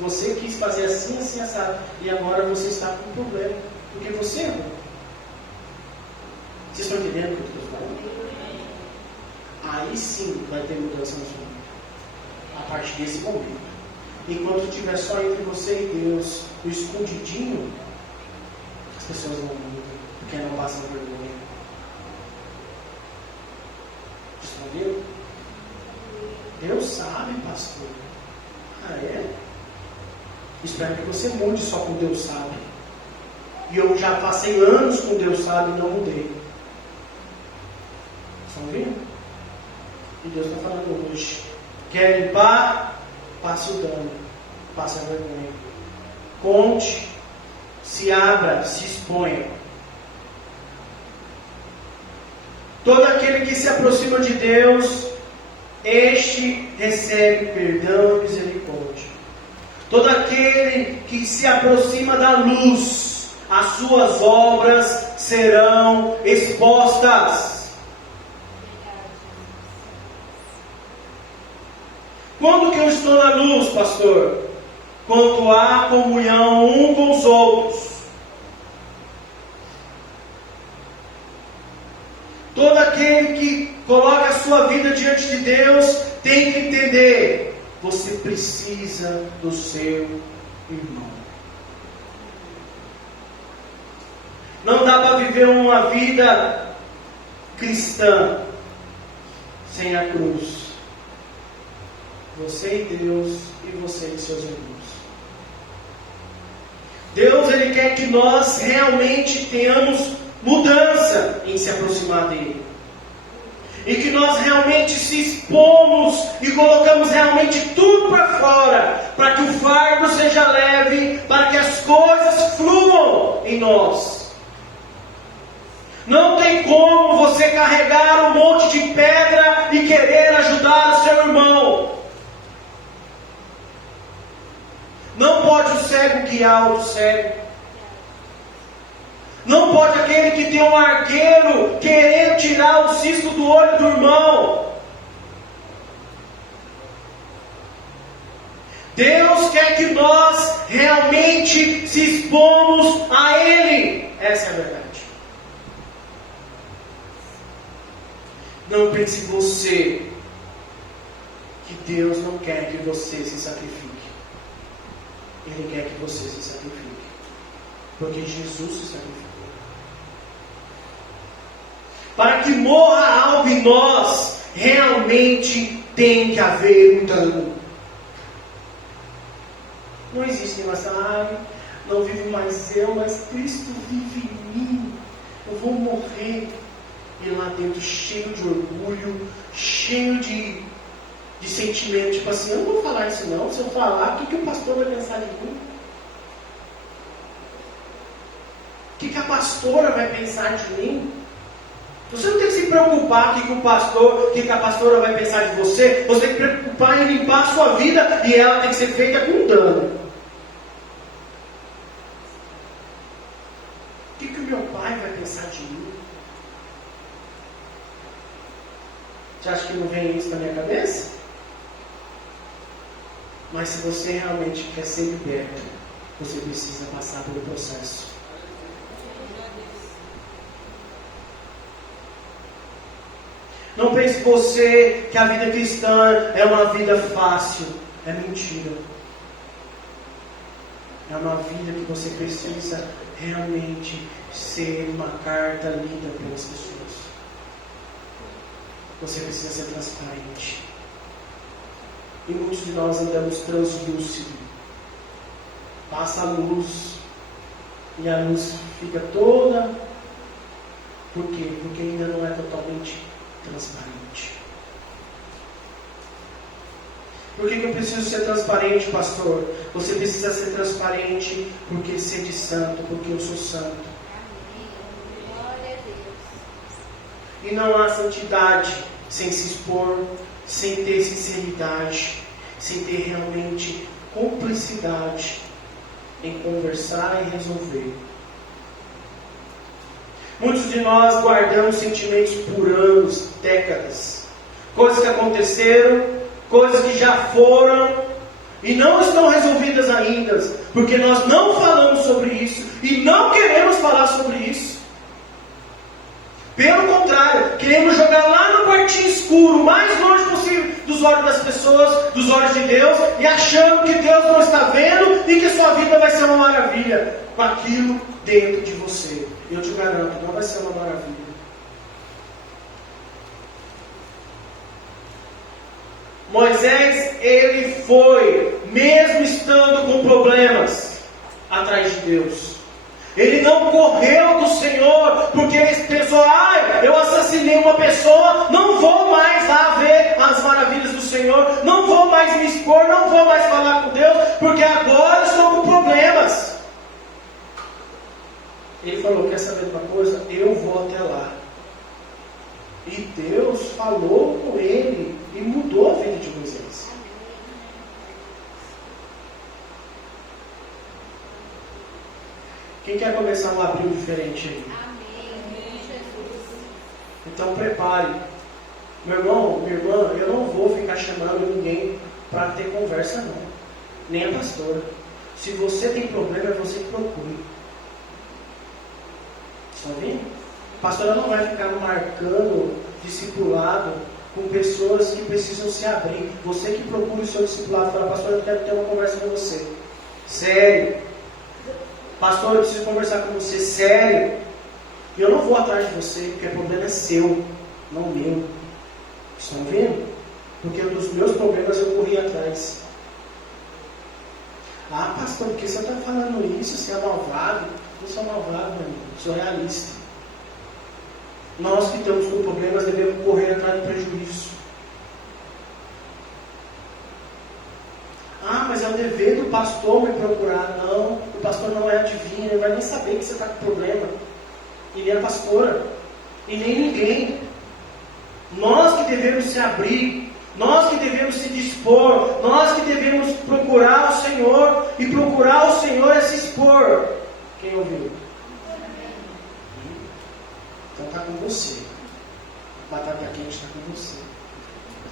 você quis fazer assim, assado. E agora você está com um problema. Porque você errou. Vocês estão entendendo o que eu estou falando? Aí sim vai ter mudança na sua vida. A partir desse momento. Enquanto estiver só entre você e Deus, o escondidinho, as pessoas não mudam. Porque não passam vergonha. Respondeu? Deus sabe, pastor. Ah, é? Espero que você mude só com Deus sabe. E eu já passei anos com Deus sabe e não mudei. Estão ouvindo? E Deus está falando hoje. Quer limpar? Passa o dano. Passa a vergonha. Conte. Se abra. Se exponha. Todo aquele que se aproxima de Deus, este recebe perdão e misericórdia. Todo aquele que se aproxima da luz, as suas obras serão expostas. Quando que eu estou na luz, pastor? Quando há comunhão um com os outros. Todo aquele que coloca a sua vida diante de Deus tem que entender: você precisa do seu irmão. Não dá para viver uma vida cristã sem a cruz. Você e Deus, e você e seus irmãos. Deus, Ele quer que nós realmente tenhamos mudança em se aproximar dele. E que nós realmente se expomos e colocamos realmente tudo para fora, para que o fardo seja leve, para que as coisas fluam em nós. Não tem como você carregar um monte de pedra e querer ajudar o seu irmão. Não pode o cego guiar o cego. Não pode aquele que tem um arqueiro querer tirar o cisco do olho do irmão. Deus quer que nós realmente se expomos a Ele. Essa é a verdade. Não pense você que Deus não quer que você se sacrifique. Ele quer que você se sacrifique. Porque Jesus se sacrificou. Para que morra algo em nós, realmente tem que haver um dano. Não existe negócio, não vivo mais eu, mas Cristo vive em mim. Eu vou morrer. E lá dentro cheio de orgulho, cheio de sentimento, tipo assim, eu não vou falar isso não. Se eu falar, o que o pastor vai pensar de mim? O que a pastora vai pensar de mim? Você não tem que se preocupar com o que a pastora vai pensar de você. Você tem que se preocupar em limpar a sua vida e ela tem que ser feita com dano. O que o meu pai vai pensar de mim? Você acha que não vem isso na minha cabeça? Mas se você realmente quer ser liberto, você precisa passar pelo processo. Não pense você que a vida cristã é uma vida fácil. É mentira. É uma vida que você precisa realmente ser uma carta lida pelas pessoas. Você precisa ser transparente. E muitos de nós andamos translúcido. Passa a luz e a luz fica toda. Por quê? Porque ainda não é totalmente transparente. Por que eu preciso ser transparente, pastor? Você precisa ser transparente porque sede santo, porque eu sou santo. E não há santidade sem se expor, sem ter sinceridade, sem ter realmente cumplicidade em conversar e resolver. Muitos de nós guardamos sentimentos por anos, décadas. Coisas que aconteceram, coisas que já foram e não estão resolvidas ainda, porque nós não falamos sobre isso e não queremos falar sobre isso. Pelo contrário, queremos jogar lá no quartinho escuro, o mais longe possível dos olhos das pessoas, dos olhos de Deus, e achando que Deus não está vendo e que sua vida vai ser uma maravilha com aquilo dentro de você. Eu te garanto, não vai ser uma maravilha. Moisés, ele foi, mesmo estando com problemas, atrás de Deus. Ele não correu do Senhor, porque ele pensou, eu assassinei uma pessoa, não vou mais lá ver as maravilhas do Senhor, não vou mais me expor, não vou mais falar com Deus, porque agora estou com problemas. Ele falou, quer saber de uma coisa? Eu vou até lá. E Deus falou com ele e mudou a vida de Moisés. Quem quer começar um abril diferente aí? Amém, Jesus. Então prepare. Meu irmão, minha irmã, eu não vou ficar chamando ninguém para ter conversa não. Nem a pastora. Se você tem problema, é você que procure. Estão vendo? A pastora não vai ficar marcando discipulado com pessoas que precisam se abrir. Você que procura o seu discipulado, fala, pastor, eu quero ter uma conversa com você. Sério. Pastor, eu preciso conversar com você, sério. Eu não vou atrás de você, porque o problema é seu, não meu. Estão vendo? Porque dos meus problemas eu corri atrás. Ah, pastor, por que você está falando isso? Você é malvado? Eu sou malvado, meu amigo. Sou realista. Nós que estamos com problemas devemos correr atrás do prejuízo. Ah, mas é o dever do pastor me procurar. Não, o pastor não é adivinho, ele vai nem saber que você está com problema. E nem a pastora, e nem ninguém. Nós que devemos se abrir, nós que devemos se dispor, nós que devemos procurar o Senhor, e procurar o Senhor é se expor. Quem ouviu? Então está com você. A batata quente está com você.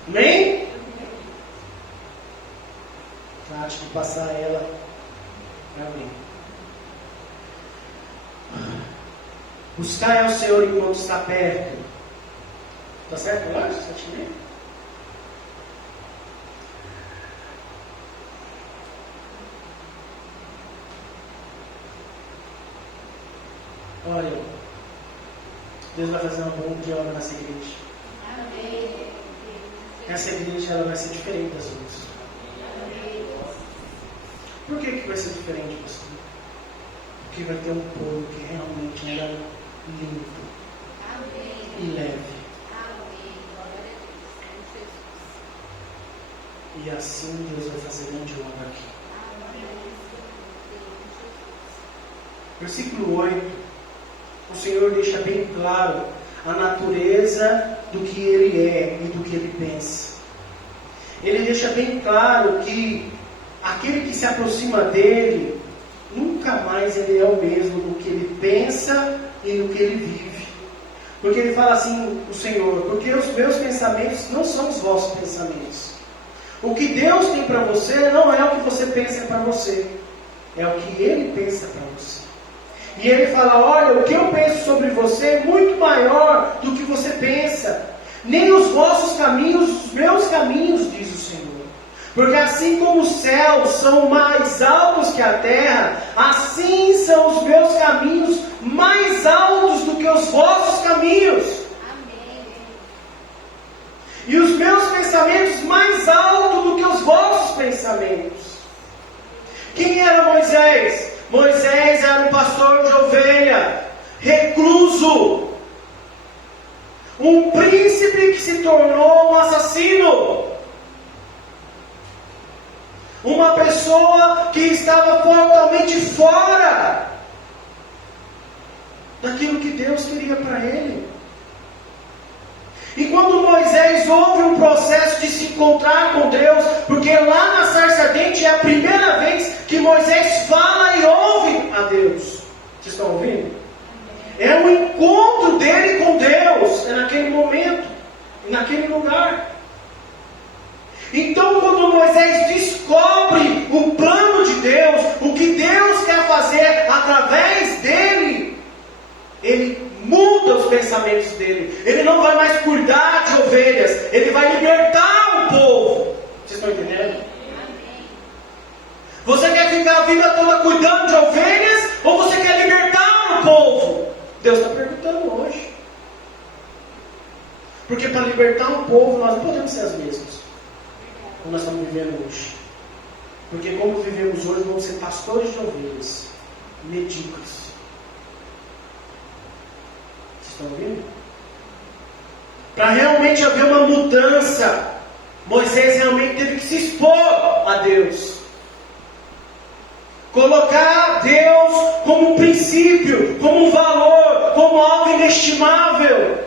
Amém? Trate de passar ela para mim. Buscai ao Senhor enquanto está perto. Está certo lá? 7:30? Olha, Deus vai fazer uma bomba de obra nessa igreja. Amém. Essa igreja ela vai ser diferente das outras. Por que vai ser diferente, pastor? Porque vai ter um povo que realmente é limpo e leve. E assim Deus vai fazer grande obra aqui. Versículo 8. O Senhor deixa bem claro a natureza do que Ele é e do que Ele pensa. Ele deixa bem claro que aquele que se aproxima dele, nunca mais ele é o mesmo do que ele pensa e do que ele vive. Porque ele fala assim, o Senhor, porque os meus pensamentos não são os vossos pensamentos. O que Deus tem para você não é o que você pensa para você, é o que Ele pensa para você. E Ele fala, olha, o que eu penso sobre você é muito maior do que você pensa. Nem os vossos caminhos, os meus caminhos, diz o Senhor. Porque assim como os céus são mais altos que a terra, assim são os meus caminhos mais altos do que os vossos caminhos. Amém. E os meus pensamentos mais altos do que os vossos pensamentos. Quem era Moisés? Moisés era um pastor de ovelha, recluso. Um príncipe que se tornou um assassino. Uma pessoa que estava totalmente fora daquilo que Deus queria para ele. E quando Moisés houve um processo de se encontrar com Deus, porque lá na sarça ardente é a primeira vez que Moisés fala e ouve a Deus. Vocês estão ouvindo? É o encontro dele com Deus, é naquele momento, naquele lugar. Então, quando Moisés descobre o plano de Deus, o que Deus quer fazer através dele, ele muda os pensamentos dele. Ele não vai mais cuidar de ovelhas, ele vai libertar o povo. Vocês estão entendendo? Você quer ficar a vida toda cuidando de ovelhas, ou você quer libertar o povo? Deus está perguntando hoje. Porque para libertar um povo, nós não podemos ser as mesmas como nós estamos vivendo hoje. Porque como vivemos hoje, vamos ser pastores de ovelhas, medíocres. Vocês estão ouvindo? Para realmente haver uma mudança, Moisés realmente teve que se expor a Deus. Colocar Deus como um princípio, como um valor, como algo inestimável,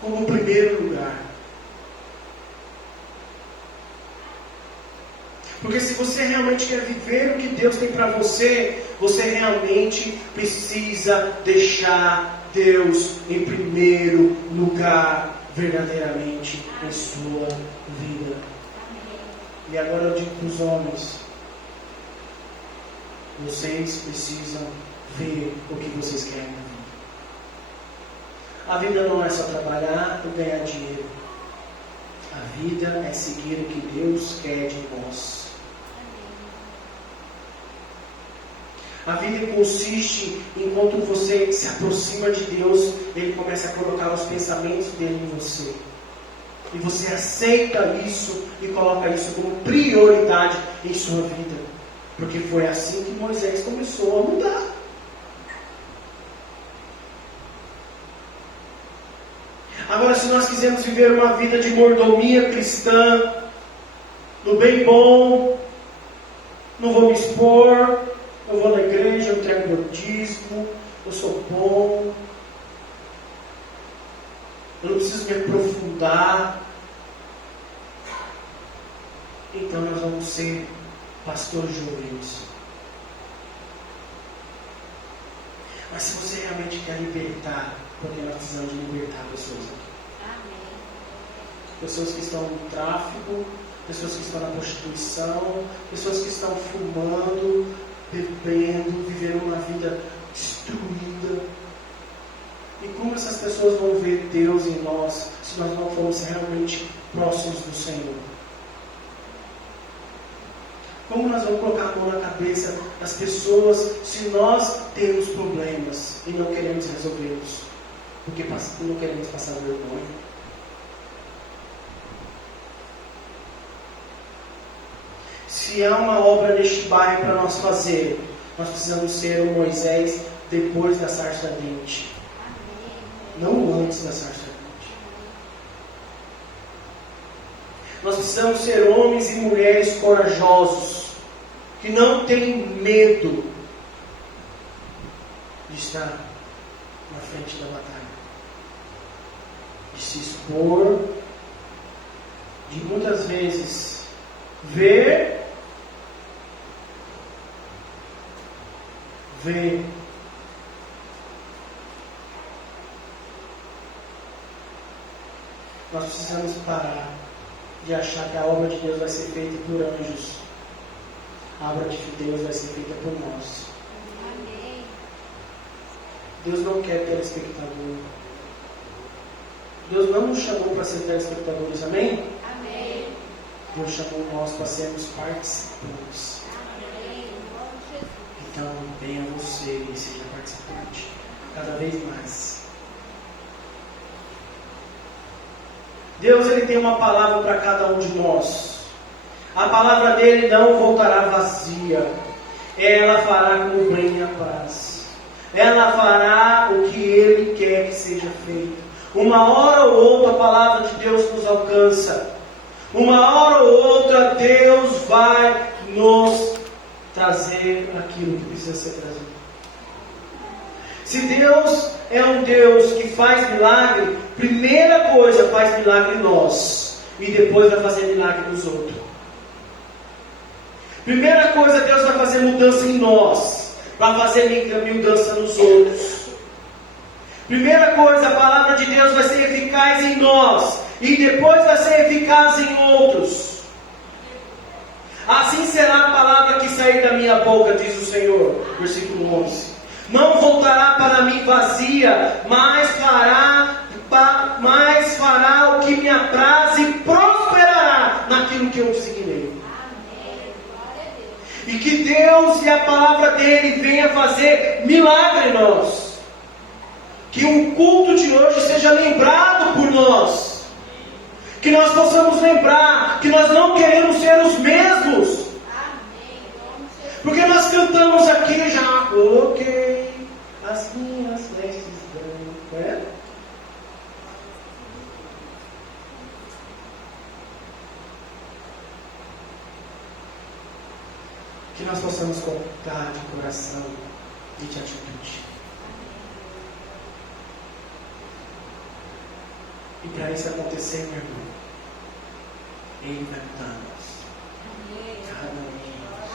como o primeiro lugar. Porque se você realmente quer viver o que Deus tem para você, você realmente precisa deixar Deus em primeiro lugar, verdadeiramente, em sua vida. E agora eu digo para os homens: vocês precisam ver o que vocês querem na vida. A vida não é só trabalhar e ganhar dinheiro. A vida é seguir o que Deus quer de nós. A vida consiste em quando você se aproxima de Deus, Ele começa a colocar os pensamentos dele em você. E você aceita isso e coloca isso como prioridade em sua vida. Porque foi assim que Moisés começou a mudar. Agora, se nós quisermos viver uma vida de mordomia cristã, no bem bom, não vou me expor, eu vou na igreja, eu entrego meu dízimo, eu sou bom, eu não preciso me aprofundar, então nós vamos ser pastores de ovelhas. Mas se você realmente quer libertar, porque nós precisamos libertar pessoas aqui. Pessoas que estão no tráfico, pessoas que estão na prostituição, pessoas que estão fumando, bebendo, vivendo uma vida destruída. E como essas pessoas vão ver Deus em nós, se nós não formos realmente próximos do Senhor? Como nós vamos colocar a mão na cabeça das pessoas se nós temos problemas e não queremos resolvê-los? Porque não queremos passar vergonha. Se há uma obra neste bairro para nós fazer, nós precisamos ser o Moisés depois da sarça ardente, não antes da sarça ardente. Nós precisamos ser homens e mulheres corajosos, que não têm medo de estar na frente da batalha, de se expor, de muitas vezes ver nós precisamos parar de achar que a obra de Deus vai ser feita por anjos. A obra de Deus vai ser feita por nós. Amém. Deus não quer telespectador. Deus não nos chamou para ser telespectadores, amém? Amém. Deus chamou nós para sermos participantes. Amém. Em nome de Jesus. Então, venha você e seja participante, cada vez mais. Deus, Ele tem uma palavra para cada um de nós. A palavra dele não voltará vazia. Ela fará como bem apraz. Ela fará o que Ele quer que seja feito. Uma hora ou outra a palavra de Deus nos alcança. Uma hora ou outra Deus vai nos trazer aquilo que precisa ser trazido. Se Deus é um Deus que faz milagre, primeira coisa, faz milagre em nós. E depois vai fazer milagre nos outros. Primeira coisa, Deus vai fazer mudança em nós, para fazer mudança nos outros. Primeira coisa, a palavra de Deus vai ser eficaz em nós, e depois vai ser eficaz em outros. Assim será a palavra que sair da minha boca, diz o Senhor. Versículo 11. Não voltará para mim vazia, mas fará o que me apraz e prosperará naquilo que eu designei. E que Deus e a palavra dele venha fazer milagre em nós. Que o culto de hoje seja lembrado por nós. Que nós possamos lembrar que nós não queremos ser os mesmos. Porque nós cantamos aqui, já coloquei as minhas vestes brancas. Que nós possamos contar de coração e de atitude. E para isso acontecer, meu irmão, Ele vai mudar nós. Cada um de nós.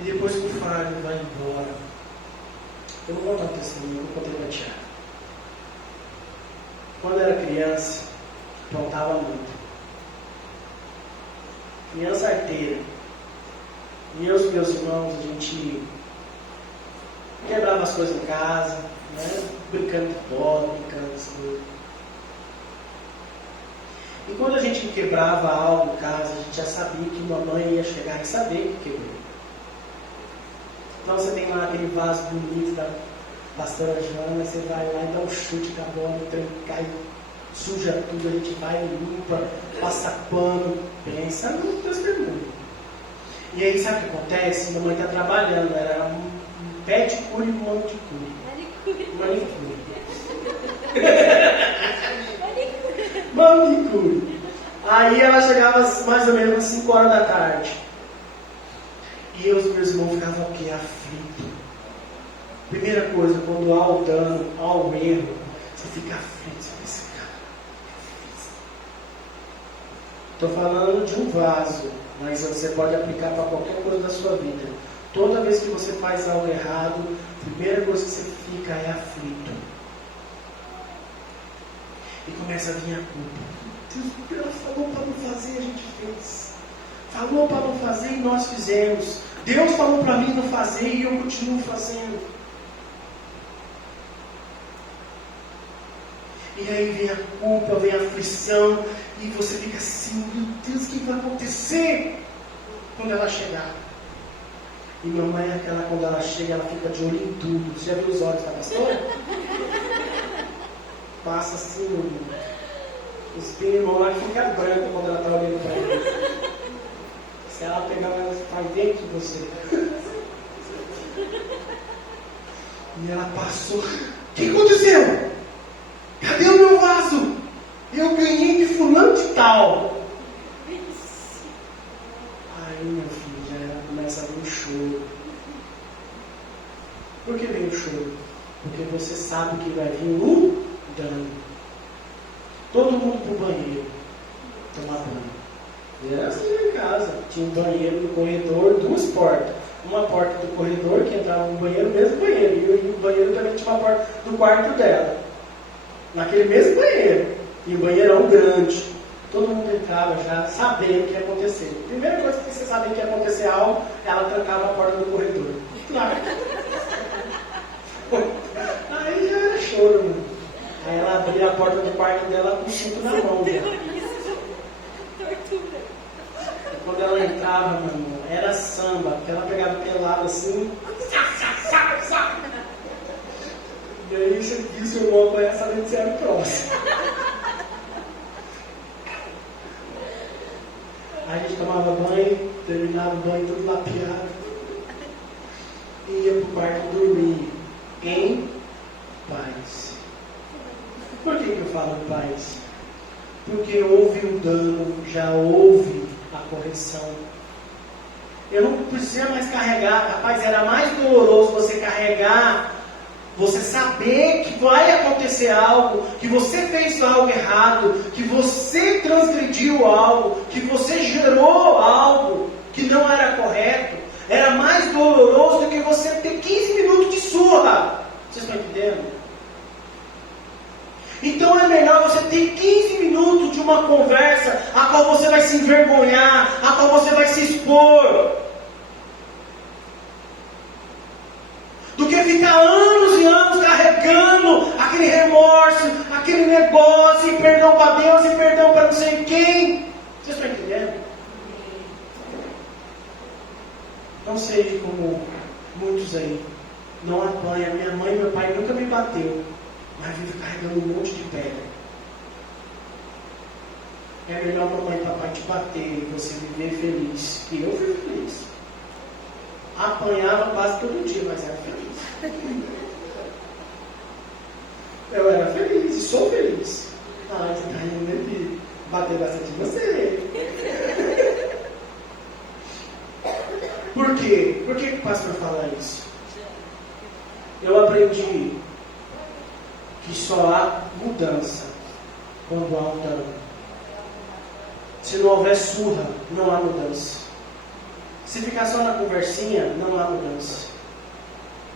E depois que o Fábio vai embora, eu vou contar um testemunho que eu contei para Tiago. Quando eu era criança, aprontava muito. Criança arteira. E eu e meus irmãos, a gente quebrava as coisas em casa, né? Brincando de bola, brincando das coisas. E quando a gente quebrava algo em casa, a gente já sabia que uma mãe ia chegar e saber que quebrou. Então você tem lá aquele vaso bonito da pastora Joana, você vai lá e dá um chute com a bola, o trem cai, suja tudo, a gente vai, limpa, passa pano, pensa no testemunho. E aí sabe o que acontece? Minha mãe está trabalhando, ela era um pedicure e manicure. Manicure. Aí ela chegava mais ou menos às 5 horas da tarde. E eu e meus irmãos ficavam o quê? Aflitos. Primeira coisa, quando há o dano, há o erro, você fica aflito, você pensa, cara, estou falando de um vaso, mas você pode aplicar para qualquer coisa da sua vida. Toda vez que você faz algo errado, a primeira coisa que você fica é aflito. E começa a vir a culpa. Deus falou para não fazer, a gente fez. Falou para não fazer e nós fizemos. Deus falou para mim não fazer e eu continuo fazendo. E aí vem a culpa, vem a aflição, e você fica assim, meu Deus, o que vai acontecer quando ela chegar? E mamãe é aquela, quando ela chega, ela fica de olho em tudo. Você já viu os olhos da pastora? Passa assim, os pinhos lá fica branco quando ela está olhando para ele. Se ela pegar, ela vai dentro de você. E ela passou. O que aconteceu? Cadê o meu vaso? Eu ganhei de fulano de tal. Aí, meu filho, já começa a vir o choro. Por que vem o choro? Porque você sabe que vai vir o dano. Todo mundo pro banheiro tomar banho. E era assim em casa. Tinha um banheiro no corredor, 2 portas. Uma porta do corredor que entrava no banheiro, mesmo banheiro. E o banheiro também tinha uma porta do quarto dela. Naquele mesmo banheiro. E o banheirão grande. Todo mundo entrava já sabendo o que ia acontecer. Primeira coisa que você sabia que ia acontecer algo, ela trancava a porta do corredor. Claro. Aí já era choro, mano. Aí ela abria a porta do quarto dela com o cinto na mão dela. E quando ela entrava, meu irmão, era samba, porque ela pegava pelado assim. E aí você disse, o irmão conhece, sabendo que você era o próximo. Aí a gente tomava banho, terminava o banho todo lapiado. E ia pro quarto dormir em paz. Por que eu falo em paz? Porque houve o dano, já houve a correção. Eu não precisava mais carregar. Rapaz, era mais doloroso você carregar, você saber que vai acontecer algo, que você fez algo errado, que você transgrediu algo, que você gerou algo que não era correto. Era mais doloroso do que você ter 15 minutos de surra. Vocês estão entendendo? Então é melhor você ter 15 minutos de uma conversa a qual você vai se envergonhar, a qual você vai se expor, do que ficar anos e anos carregando aquele remorso, aquele negócio, e perdão para Deus e perdão para não sei quem. Vocês estão entendendo? Não seja como muitos aí. Não apanha. Minha mãe e meu pai nunca me bateu, mas vive carregando um monte de pedra. É melhor mamãe e papai te bater e você viver feliz. E eu vivo feliz. Apanhava quase todo dia, mas era feliz. Eu era feliz e sou feliz. Ah, você está rindo, né, filho? Bater bastante em você. Por quê? Por que o pastor fala isso? Eu aprendi que só há mudança quando há um dano. Se não houver surra, não há mudança. Se ficar só na conversinha, não há mudança.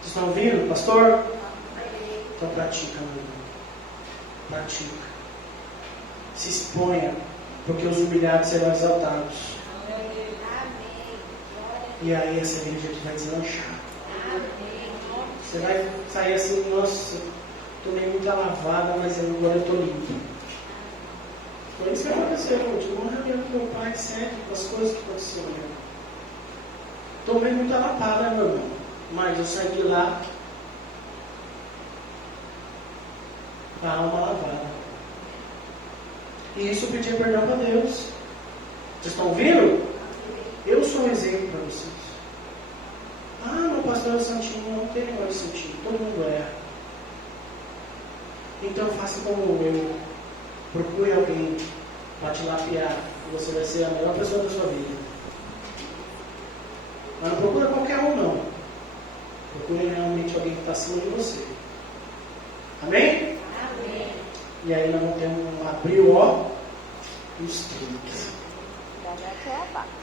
Vocês estão ouvindo, pastor? Então pratica, meu irmão. Pratica. Se exponha, porque os humilhados serão exaltados. E aí essa igreja vai deslanchar. Você vai sair assim, nossa, tomei muita lavada, mas agora eu estou limpo. Foi isso que aconteceu. Eu tive uma reunião com meu pai, certo, com as coisas que aconteceram. Tomei muita lapada, meu irmão, mas eu saí de lá com a alma lavada. E isso eu pedia perdão para Deus. Vocês estão ouvindo? Eu sou um exemplo para vocês. Ah, meu pastor é santinho. Não tem negócio de santinho. Todo mundo erra. Então faça como eu. Procure alguém para te lapiar. E você vai ser a melhor pessoa da sua vida. Mas não procura qualquer um, não. Procure realmente alguém que está acima de você. Amém? Amém. E aí nós vamos ter um abril, ó, os trinques.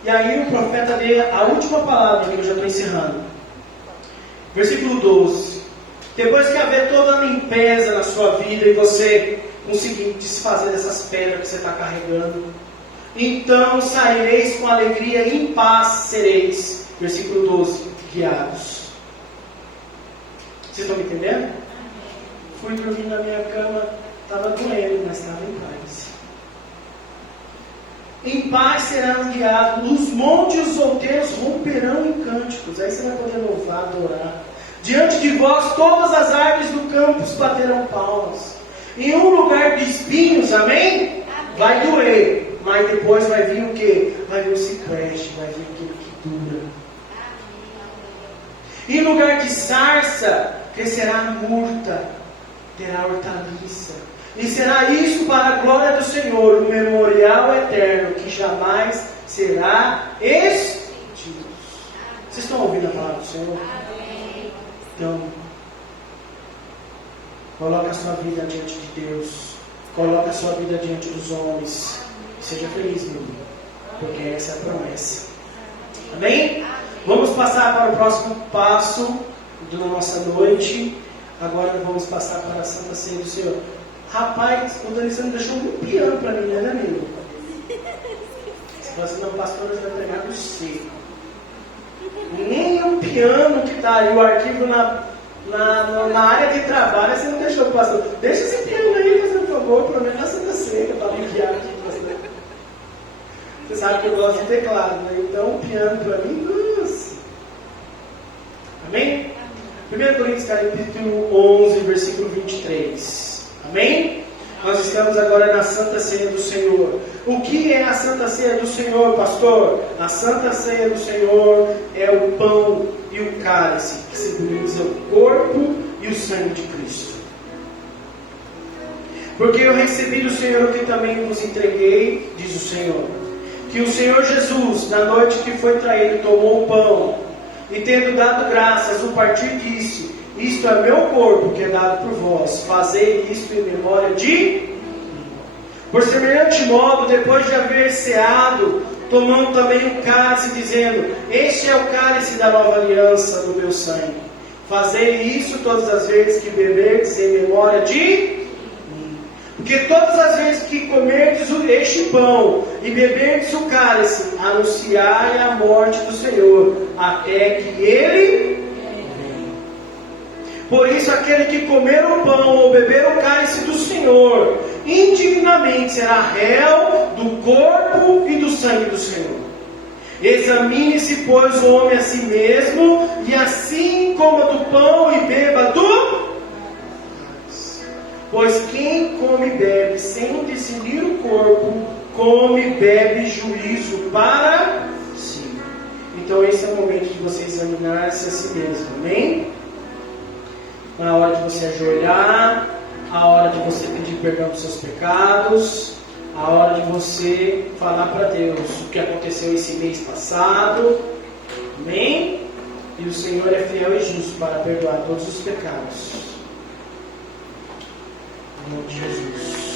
E aí o profeta deu a última palavra, que eu já estou encerrando. Versículo 12. Depois que haver toda a limpeza na sua vida e você conseguir desfazer dessas pedras que você está carregando, então saireis com alegria e em paz sereis. Versículo 12. Guiados. Vocês estão me entendendo? Fui dormir na minha cama, estava doendo, mas estava em paz. Em paz serão guiados, os montes e os outeiros romperão em cânticos. Aí você vai poder louvar, adorar. Diante de vós todas as árvores do campo baterão palmas. Em um lugar de espinhos, amém? Vai doer, mas depois vai vir o quê? Vai vir o cipreste, vai vir aquilo que dura. Em lugar de sarça, crescerá a murta, terá hortaliça. E será isso para a glória do Senhor, um memorial eterno que jamais será extinto. Vocês estão ouvindo a palavra do Senhor? Então, coloque a sua vida diante de Deus. Coloque a sua vida diante dos homens. Seja feliz, meu irmão, porque essa é a promessa. Amém? Vamos passar para o próximo passo da nossa noite. Agora vamos passar para a Santa Ceia do Senhor. Rapaz, o Danilo deixou um piano para mim, né, amigo? Se você não, pastor, você vai pregar no seco. Nem o piano que está aí, o arquivo na área de trabalho, você não deixou, pastor. Deixa esse piano aí, por favor, pelo menos na Santa Ceia, para aliviar aqui, pastor. Você sabe que eu gosto de teclado, né? Então o piano para mim, nossa. Amém? 1 Coríntios capítulo 11, versículo 23. Amém? Nós estamos agora na Santa Ceia do Senhor. O que é a Santa Ceia do Senhor, pastor? A Santa Ceia do Senhor é o pão e o cálice, que simboliza o corpo e o sangue de Cristo. Porque eu recebi do Senhor o que também vos entreguei, diz o Senhor, que o Senhor Jesus, na noite que foi traído, tomou o pão e, tendo dado graças, o partiu e disse: isto é meu corpo que é dado por vós, fazei isto em memória de mim. Por semelhante modo, depois de haver ceado, tomando também o cálice, dizendo: este é o cálice da nova aliança do meu sangue. Fazei isso todas as vezes que beberdes em memória de mim. Porque todas as vezes que comerdes este pão e beberdes o cálice, anunciai a morte do Senhor, até que Ele venha. Por isso, aquele que comer o pão ou beber o cálice do Senhor, indignamente será réu do corpo e do sangue do Senhor. Examine-se, pois, o homem a si mesmo, e assim coma do pão e beba do... Pois quem come e bebe sem discernir o corpo, come e bebe juízo para si. Então esse é o momento de você examinar-se a si mesmo, amém? Na hora de você ajoelhar, a hora de você pedir perdão dos seus pecados, a hora de você falar para Deus o que aconteceu esse mês passado, amém? E o Senhor é fiel e justo para perdoar todos os pecados. Em nome de Jesus.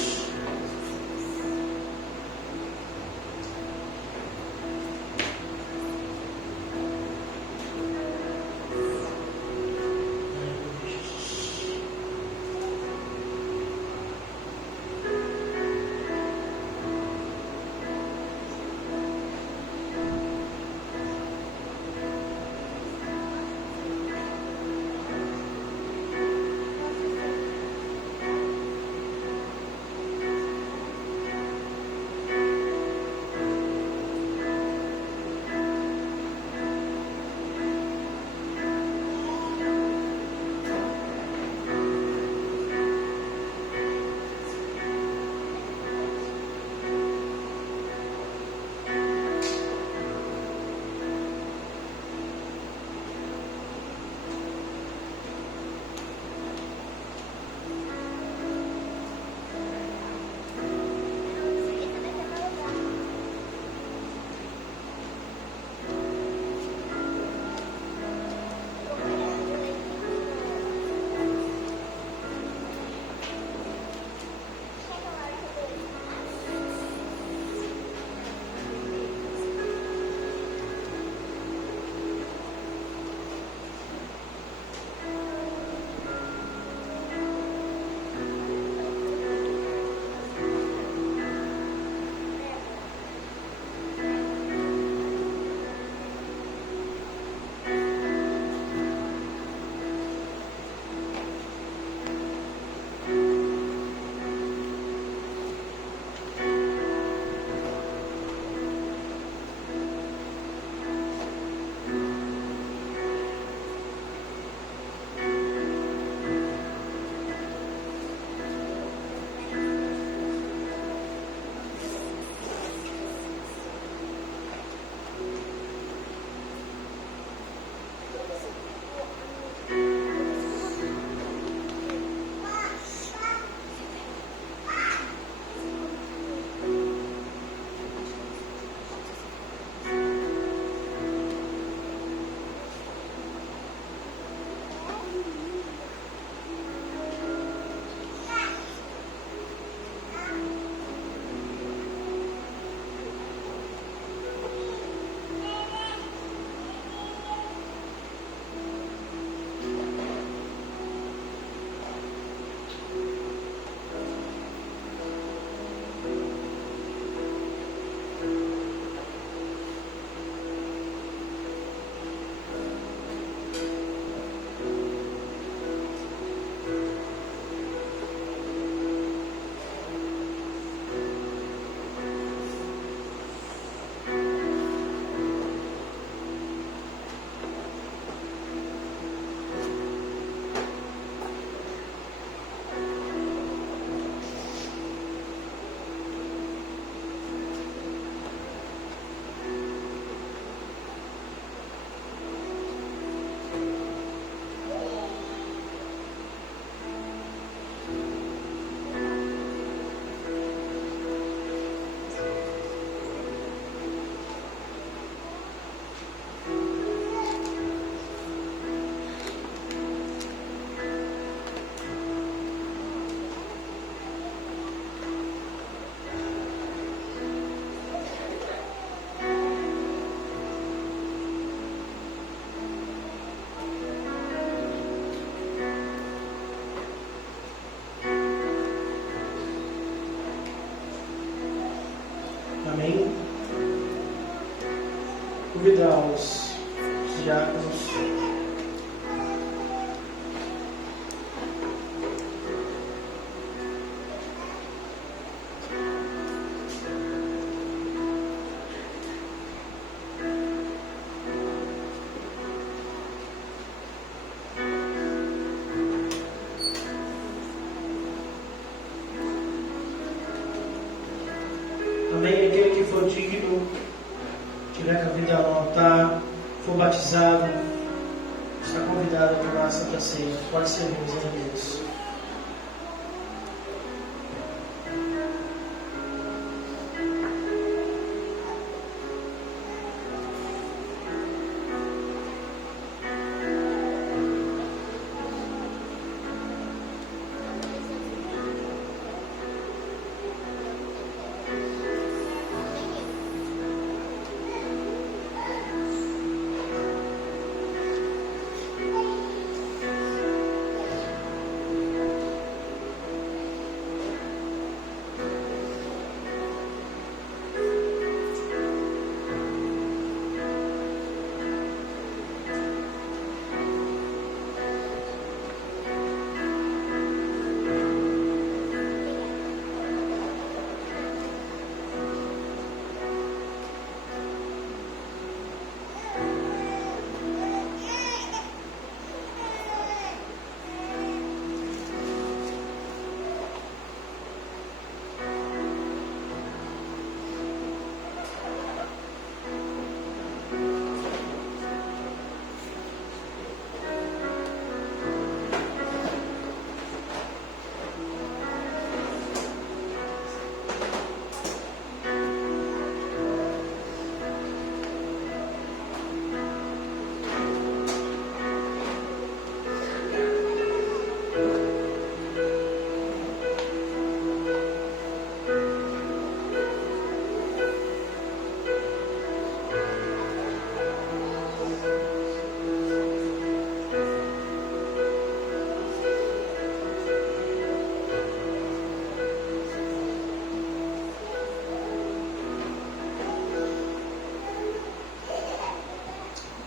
convidar os diáconos. Amém. Aquele que for digno, tiver com a vida no altar, for batizado, está convidado a tomar a Santa Ceia. Pode servir os elementos.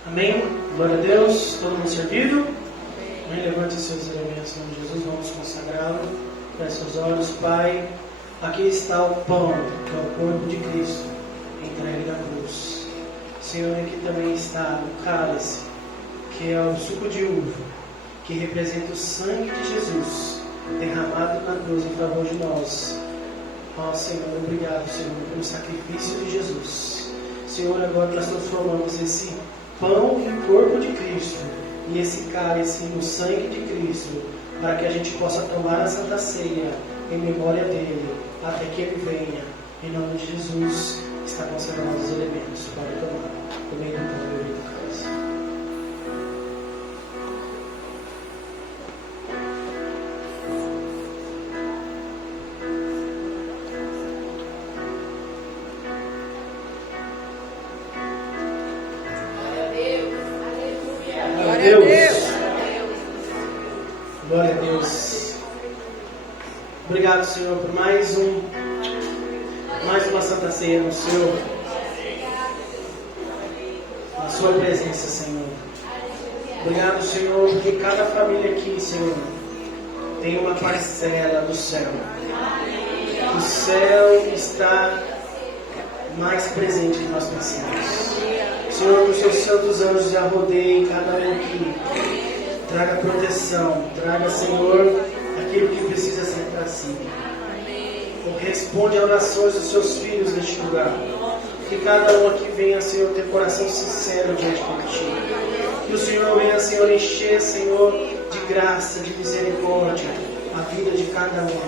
Amém? Glória a Deus. Todo mundo servido? Amém? Levante seus elementos em nome de Jesus. Vamos consagrá-lo. Feche seus olhos. Pai, aqui está o pão, que é o corpo de Cristo, entregue na cruz. Senhor, aqui também está o cálice, que é o suco de uva, que representa o sangue de Jesus, derramado na cruz em favor de nós. Ó Senhor, obrigado, Senhor, pelo sacrifício de Jesus. Senhor, agora nós transformamos esse pão em corpo de Cristo e esse cálice no sangue de Cristo, para que a gente possa tomar a Santa Ceia em memória dele, até que ele venha. Em nome de Jesus, está consagrado os elementos. Pode tomar o meio do pão e o meio do cálice. Glória a Deus. Obrigado, Senhor, por mais uma Santa Ceia no Senhor, na sua presença, Senhor. Obrigado, Senhor, porque cada família aqui, Senhor, tem uma parcela do céu. O céu está mais presente que nós pensamos. Senhor, que os seus santos anjos já rodeiem cada um aqui. Traga proteção, traga, Senhor, aquilo que precisa ser trazido. Responde a orações dos seus filhos neste lugar. Que cada um aqui venha, Senhor, ter coração sincero diante de Ti. Que o Senhor venha, Senhor, encher, Senhor, de graça, de misericórdia, a vida de cada um.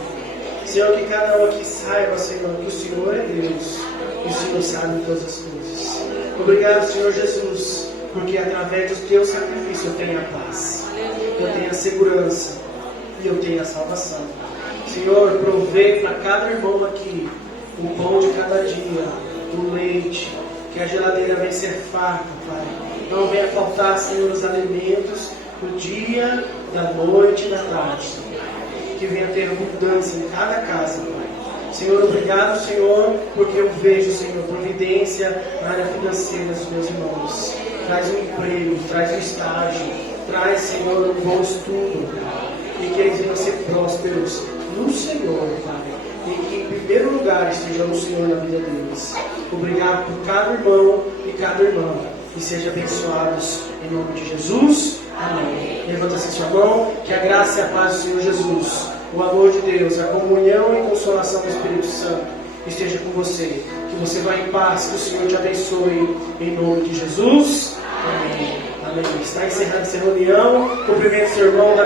Senhor, que cada um aqui saiba, Senhor, que o Senhor é Deus e o Senhor sabe todas as coisas. Obrigado, Senhor Jesus, porque através do Teu sacrifício eu tenho a paz, eu tenho a segurança e eu tenho a salvação. Senhor, provei para cada irmão aqui o pão de cada dia, o leite, que a geladeira venha ser farta, Pai. Não venha faltar, Senhor, os alimentos do dia, da noite e da tarde, Senhor. Que venha ter abundância em cada casa, Pai. Senhor, obrigado, Senhor, porque eu vejo, Senhor, providência na área financeira dos meus irmãos. Traz um emprego, traz um estágio, traz, Senhor, um bom estudo. E que eles venham ser prósperos no Senhor, Pai. E que em primeiro lugar esteja o Senhor na vida deles. Obrigado por cada irmão e cada irmã. E sejam abençoados em nome de Jesus. Amém. Levanta-se sua mão, que a graça e a paz do Senhor Jesus, o amor de Deus, a comunhão e consolação do Espírito Santo esteja com você. Que você vá em paz, que o Senhor te abençoe em nome de Jesus. Amém. Amém. Está encerrando essa reunião. Cumprimento seu irmão da